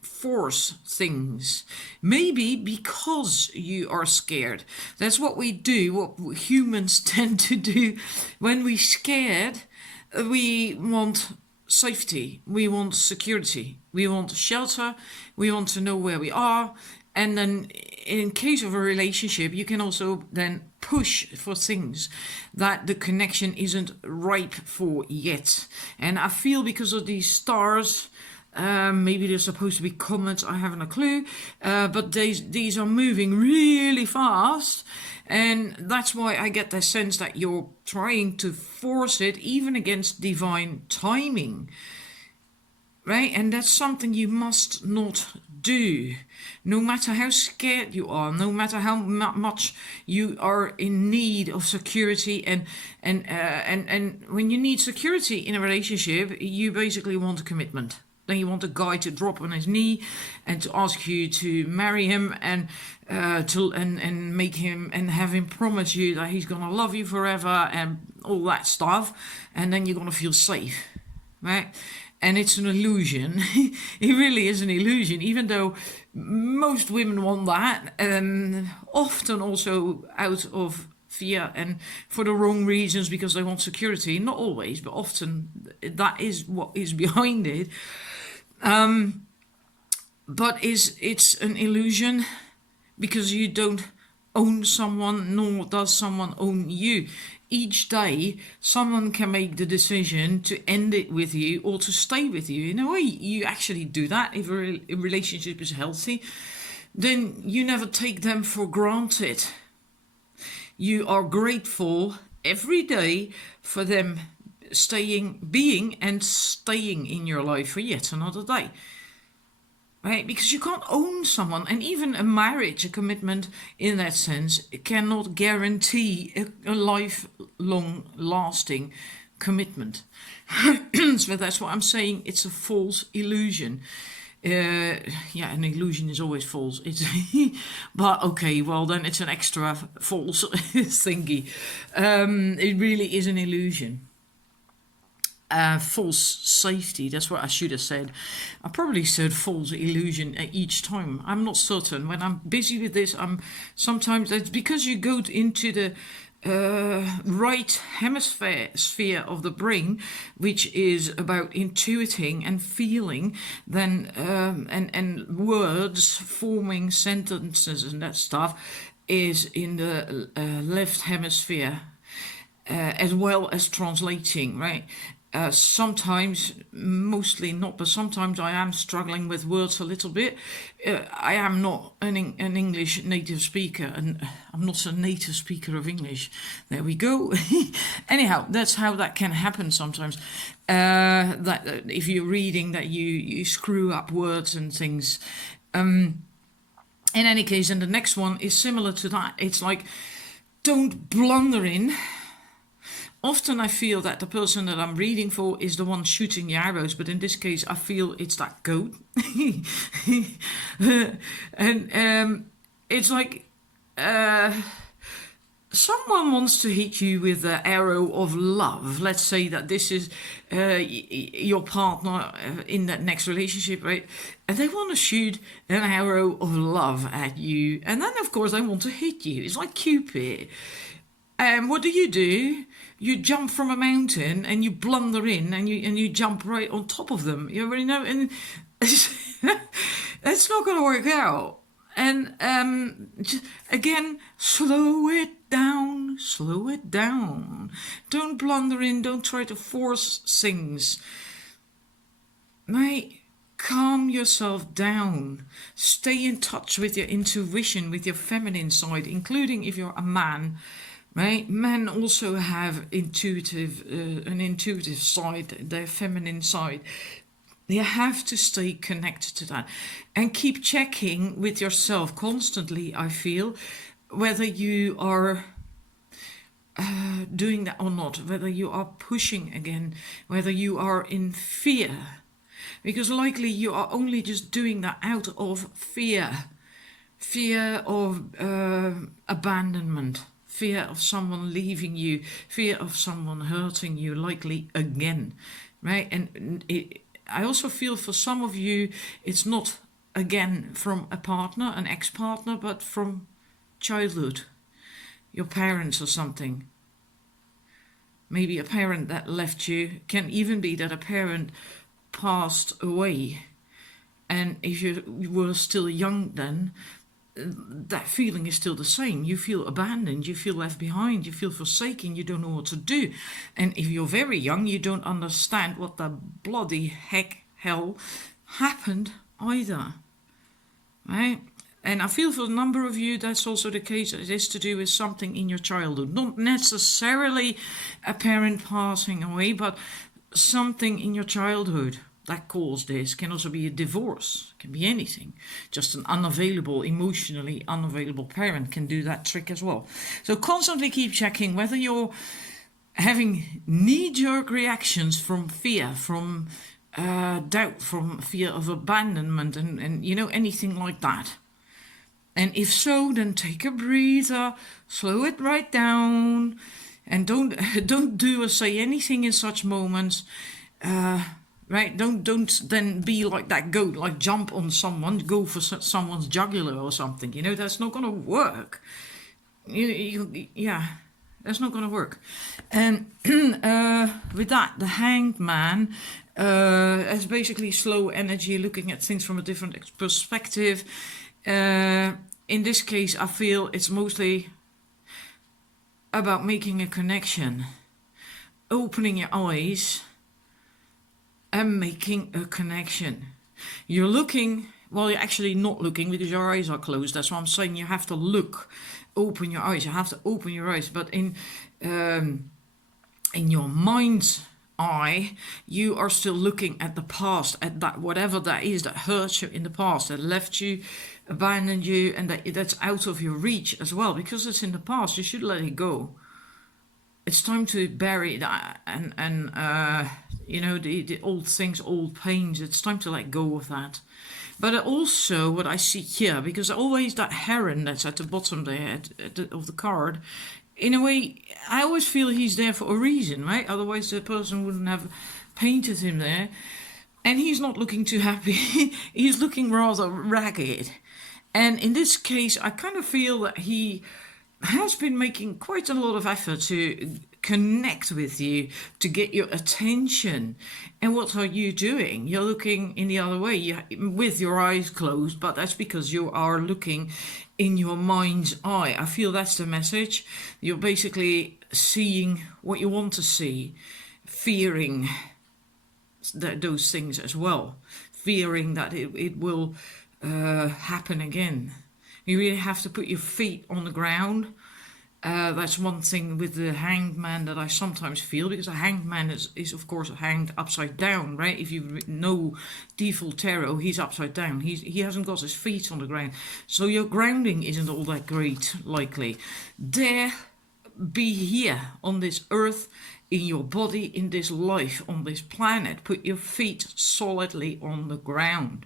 force things. Maybe because you are scared. That's what we do, what humans tend to do. When we're scared, we want safety, we want security, we want shelter, we want to know where we are. And then in case of a relationship, you can also then push for things that the connection isn't ripe for yet. And I feel because of these stars, maybe they're supposed to be comets, I haven't a clue, but these are moving really fast. And that's why I get the sense that you're trying to force it even against divine timing. Right? And that's something you must not do. No matter how scared you are, no matter how much you are in need of security, and when you need security in a relationship, you basically want a commitment. Then you want a guy to drop on his knee and to ask you to marry him, and and make him and have him promise you that he's gonna love you forever and all that stuff, and then you're gonna feel safe, right? And it's an illusion. It really is an illusion, even though most women want that, often also out of fear and for the wrong reasons, because they want security. Not always, but often that is what is behind it. But it's an illusion because you don't own someone, nor does someone own you. Each day, someone can make the decision to end it with you or to stay with you. In a way, you actually do that. If a relationship is healthy, then you never take them for granted. You are grateful every day for them being and staying in your life for yet another day. Right? Because you can't own someone, and even a marriage, a commitment in that sense, cannot guarantee a lifelong lasting commitment. So that's what I'm saying. It's a false illusion. An illusion is always false. But okay, well then it's an extra false thingy. It really is an illusion. False safety, that's what I should have said. I probably said false illusion each time. I'm not certain. When I'm busy with this, sometimes it's because you go into the right hemisphere of the brain, which is about intuiting and feeling, then and words forming sentences and that stuff is in the left hemisphere, as well as translating, right? Sometimes, mostly not, but sometimes I am struggling with words a little bit. I am not an English native speaker, and I'm not a native speaker of English. There we go. Anyhow, that's how that can happen sometimes. That if you're reading, that you screw up words and things. In any case, and the next one is similar to that. It's like, don't blunder in. Often I feel that the person that I'm reading for is the one shooting the arrows, but in this case I feel it's that goat. And it's like someone wants to hit you with the arrow of love. Let's say that this is your partner in that next relationship, right? And they want to shoot an arrow of love at you. And then, of course, they want to hit you. It's like Cupid. And what do? You jump from a mountain and you blunder in and you jump right on top of them. You already know, and it's not going to work out. And again, slow it down, slow it down. Don't blunder in. Don't try to force things. Mate, calm yourself down. Stay in touch with your intuition, with your feminine side, including if you're a man. Right? Men also have an intuitive side, their feminine side. You have to stay connected to that and keep checking with yourself constantly, I feel, whether you are doing that or not, whether you are pushing again, whether you are in fear. Because likely you are only just doing that out of fear. Fear of abandonment. Fear of someone leaving you, fear of someone hurting you, likely again, right? And I also feel for some of you, it's not again from a partner, an ex-partner, but from childhood, your parents or something. Maybe a parent that left you, can even be that a parent passed away. And if you were still young then, that feeling is still the same. You feel abandoned, you feel left behind, you feel forsaken, you don't know what to do. And if you're very young, you don't understand what the bloody hell happened either. Right? And I feel for a number of you, that's also the case. It is to do with something in your childhood. Not necessarily a parent passing away, but something in your childhood that caused this. Can also be a divorce, can be anything. Just an emotionally unavailable parent can do that trick as well. So constantly keep checking whether you're having knee-jerk reactions from fear, from doubt, from fear of abandonment, and anything like that. And if so, then take a breather, slow it right down, and don't do or say anything in such moments. Right? Don't then be like that goat, like jump on someone, go for someone's jugular or something. That's not going to work. That's not going to work. And with that, the Hanged Man is basically slow energy, looking at things from a different perspective. In this case, I feel it's mostly about making a connection, opening your eyes, and making a connection. You're looking, well, you're actually not looking because your eyes are closed. That's what I'm saying. You have to look, open your eyes. You have to open your eyes. But in your mind's eye, you are still looking at the past, at that whatever that is that hurt you in the past, that left you, abandoned you, and that's out of your reach as well. Because it's in the past, you should let it go. It's time to bury that and the old things, old pains. It's time to let go of that. But also what I see here, because always that heron that's at the bottom there of the card, in a way, I always feel he's there for a reason, right? Otherwise the person wouldn't have painted him there. And he's not looking too happy. He's looking rather ragged. And in this case, I kind of feel that he has been making quite a lot of effort to connect with you, to get your attention. And what are you doing? You're looking in the other way with your eyes closed, but that's because you are looking in your mind's eye. I feel that's the message. You're basically seeing what you want to see fearing those things as well, fearing that it will happen again. You really have to put your feet on the ground. That's one thing with the hanged man that I sometimes feel, because a hanged man is of course hanged upside down, right? If you know default tarot, he's upside down. He hasn't got his feet on the ground. So your grounding isn't all that great, likely. Dare be here on this earth, in your body, in this life, on this planet. Put your feet solidly on the ground.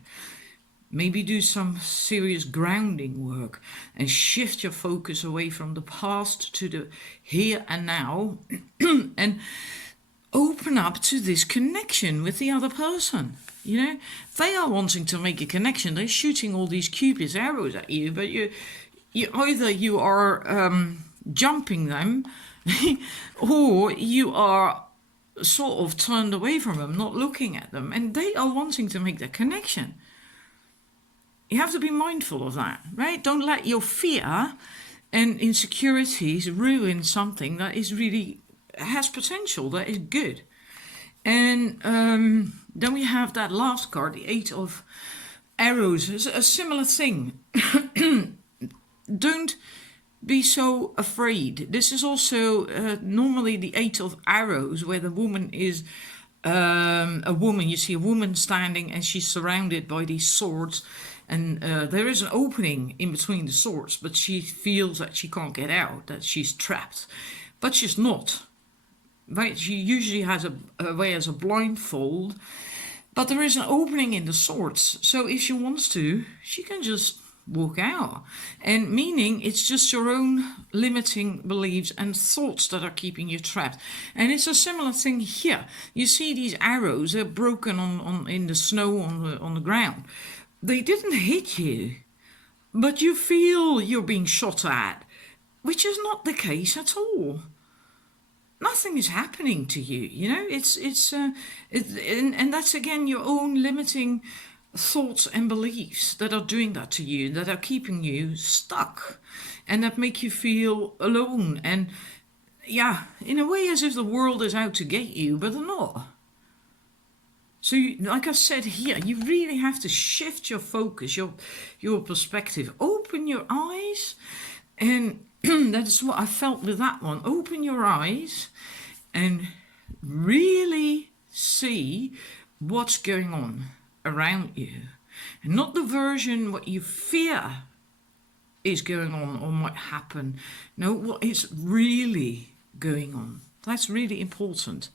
Maybe do some serious grounding work and shift your focus away from the past to the here and now and open up to this connection with the other person. You know, they are wanting to make a connection. They're shooting all these Cupid's arrows at you, but you either you are jumping them or you are sort of turned away from them, not looking at them, and they are wanting to make that connection. You have to be mindful of that, right? Don't let your fear and insecurities ruin something that is really has potential, that is good. And then we have that last card, the Eight of Arrows. It's a similar thing. Don't be so afraid. This is also normally the Eight of Arrows, where the woman is a woman. You see a woman standing and she's surrounded by these swords. And there is an opening in between the swords, but she feels that she can't get out, that she's trapped. But she's not. Right? She usually wears a blindfold, but there is an opening in the swords. So if she wants to, she can just walk out. And meaning it's just your own limiting beliefs and thoughts that are keeping you trapped. And it's a similar thing here. You see these arrows, they're broken in the snow on the ground. They didn't hit you, but you feel you're being shot at, which is not the case at all. Nothing is happening to you, you know. And that's again your own limiting thoughts and beliefs that are doing that to you, that are keeping you stuck, and that make you feel alone. And yeah, in a way, as if the world is out to get you, but they're not. So, like I said here, you really have to shift your focus, your perspective. Open your eyes, and that's what I felt with that one. Open your eyes and really see what's going on around you. And not the version what you fear is going on or might happen. No, what is really going on. That's really important.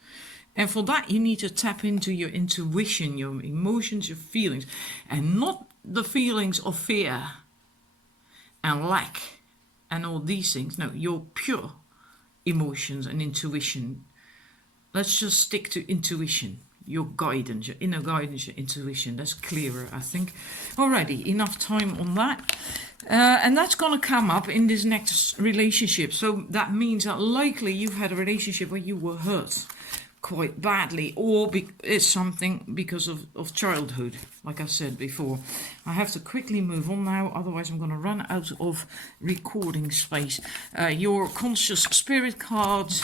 And for that, you need to tap into your intuition, your emotions, your feelings, and not the feelings of fear and lack and all these things. No, your pure emotions and intuition. Let's just stick to intuition, your guidance, your inner guidance, your intuition. That's clearer, I think. Alrighty, enough time on that. And that's going to come up in this next relationship. So that means that likely you've had a relationship where you were hurt quite badly, or it's something because of childhood, like I said before. I have to quickly move on now, otherwise I'm going to run out of recording space. Your conscious spirit cards.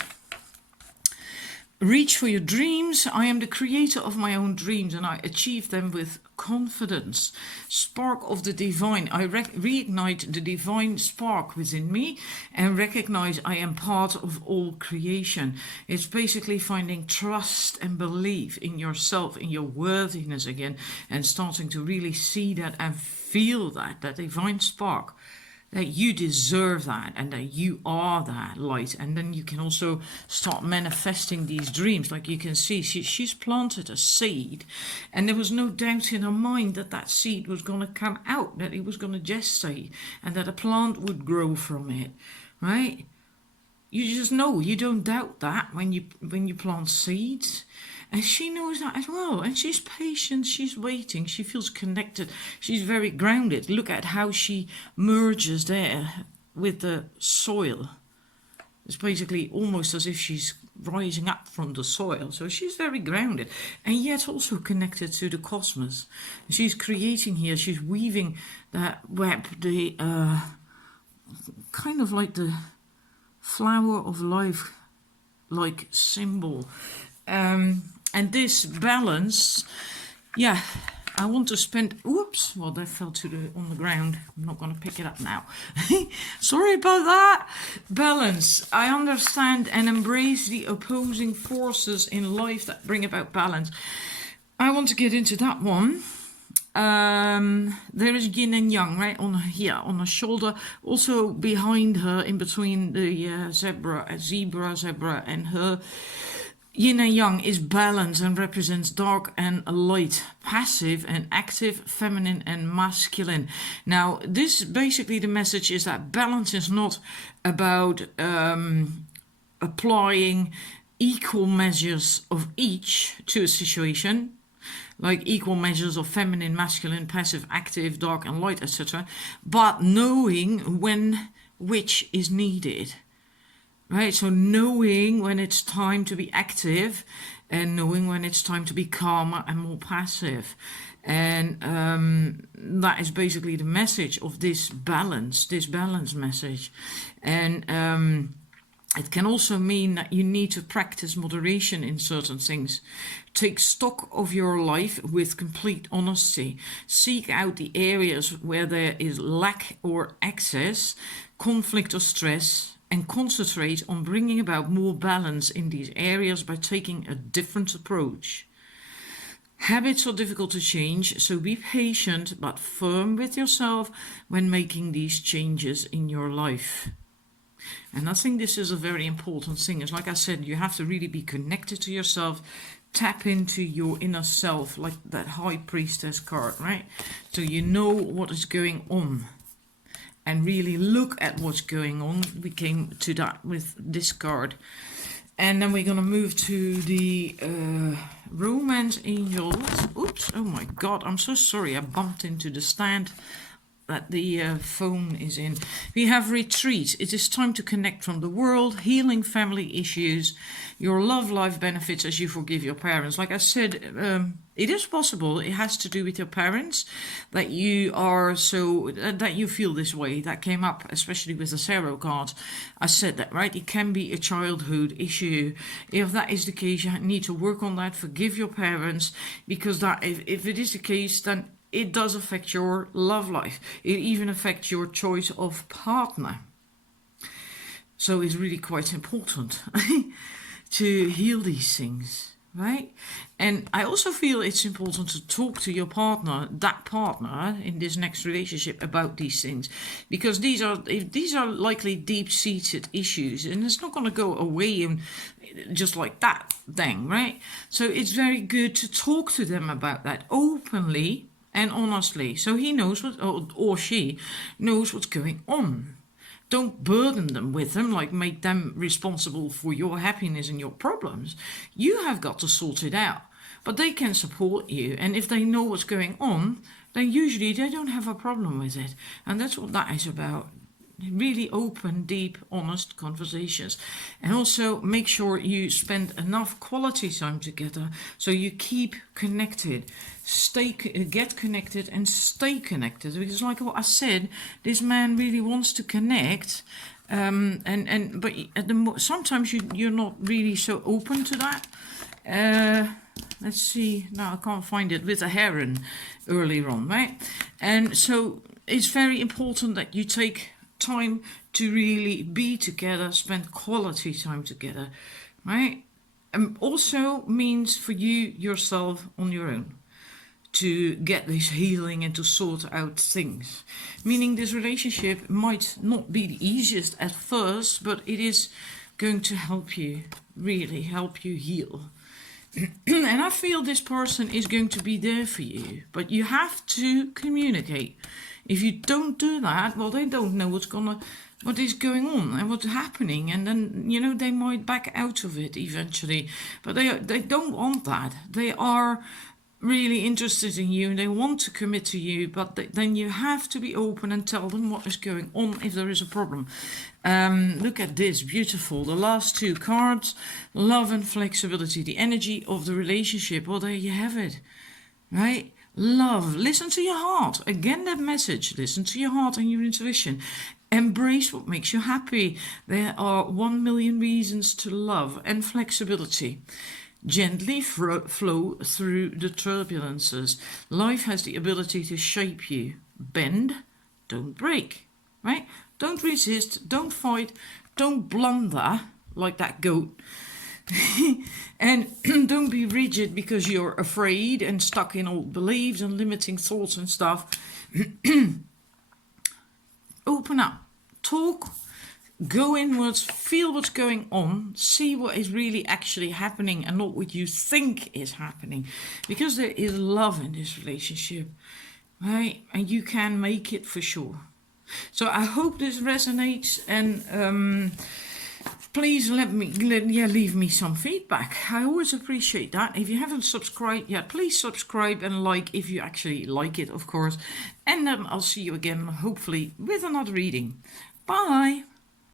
Reach for your dreams. I am the creator of my own dreams and I achieve them with confidence. Spark of the divine. I reignite the divine spark within me and recognize I am part of all creation. It's basically finding trust and belief in yourself, in your worthiness again, and starting to really see that and feel that divine spark. That you deserve that and that you are that light. And then you can also start manifesting these dreams. Like you can see, she's planted a seed and there was no doubt in her mind that that seed was going to come out, that it was going to gestate and that a plant would grow from it, right? You just know, you don't doubt that when you plant seeds. And she knows that as well. And she's patient, she's waiting, she feels connected, she's very grounded. Look at how she merges there with the soil. It's basically almost as if she's rising up from the soil. So she's very grounded and yet also connected to the cosmos. She's creating here, she's weaving that web, the kind of like the flower of life like symbol. And this balance, yeah, I want to spend, oops, well, that fell on the ground. I'm not going to pick it up now. Sorry about that. Balance. I understand and embrace the opposing forces in life that bring about balance. I want to get into that one. There is yin and yang, right, on her shoulder, also behind her, in between the zebra and her. Yin and yang is balance and represents dark and light, passive and active, feminine and masculine. Now, this basically, the message is that balance is not about applying equal measures of each to a situation, like equal measures of feminine, masculine, passive, active, dark and light, etc., but knowing when which is needed. Right, so knowing when it's time to be active and knowing when it's time to be calmer and more passive. And that is basically the message of this balance message. And it can also mean that you need to practice moderation in certain things. Take stock of your life with complete honesty. Seek out the areas where there is lack or excess, conflict or stress, and concentrate on bringing about more balance in these areas by taking a different approach. Habits are difficult to change, so be patient but firm with yourself when making these changes in your life. And I think this is a very important thing. It's like I said, you have to really be connected to yourself, tap into your inner self, like that High Priestess card, right? So you know what is going on. And really look at what's going on. We came to that with this card. And then we're going to move to the Romance Angels. Oops, oh my God, I'm so sorry. I bumped into the stand that the phone is in. We have Retreat. It is time to connect from the world, healing family issues, your love life benefits as you forgive your parents. Like I said, it is possible. It has to do with your parents that you are that you feel this way. That came up, especially with the tarot cards. I said that, right? It can be a childhood issue. If that is the case, you need to work on that. Forgive your parents, because that if it is the case, then it does affect your love life. It even affects your choice of partner. So it's really quite important to heal these things, right? And I also feel it's important to talk to your partner, that partner in this next relationship, about these things, because these are likely deep-seated issues, and it's not going to go away and just like that thing, right? So it's very good to talk to them about that openly and honestly, so he knows what, or she knows what's going on. Don't burden them with them, like make them responsible for your happiness and your problems. You have got to sort it out, but they can support you. And if they know what's going on, then usually they don't have a problem with it. And that's what that is about. Really open, deep, honest conversations. And also make sure you spend enough quality time together so you keep connected. Get connected and stay connected. Because like what I said, this man really wants to connect. But sometimes you're not really so open to that. Let's see. Now I can't find it with a heron earlier on, right? And so it's very important that you take time to really be together, spend quality time together, right? And also means for you yourself on your own to get this healing and to sort out things. Meaning this relationship might not be the easiest at first, but it is going to help you, really help you heal. And I feel this person is going to be there for you, but you have to communicate. If you don't do that, well, they don't know what is going on and what's happening, and then they might back out of it eventually. But they don't want that. They are really interested in you and they want to commit to you, but then you have to be open and tell them what is going on if there is a problem. Look at this, beautiful. The last two cards, love and flexibility, the energy of the relationship. Well, there you have it, right? Love, listen to your heart. Again, that message, listen to your heart and your intuition. Embrace what makes you happy. There are 1 million reasons to love. And flexibility. Gently flow through the turbulences. Life has the ability to shape you. Bend, don't break, right? Don't resist, don't fight, don't blunder like that goat. And don't be rigid because you're afraid and stuck in old beliefs and limiting thoughts and stuff. Open up, talk, go inwards, feel what's going on, see what is really actually happening and not what you think is happening. Because there is love in this relationship, right? And you can make it for sure. So I hope this resonates, and please leave me some feedback. I always appreciate that. If you haven't subscribed yet, please subscribe and like if you actually like it, of course. And then I'll see you again, hopefully, with another reading. Bye.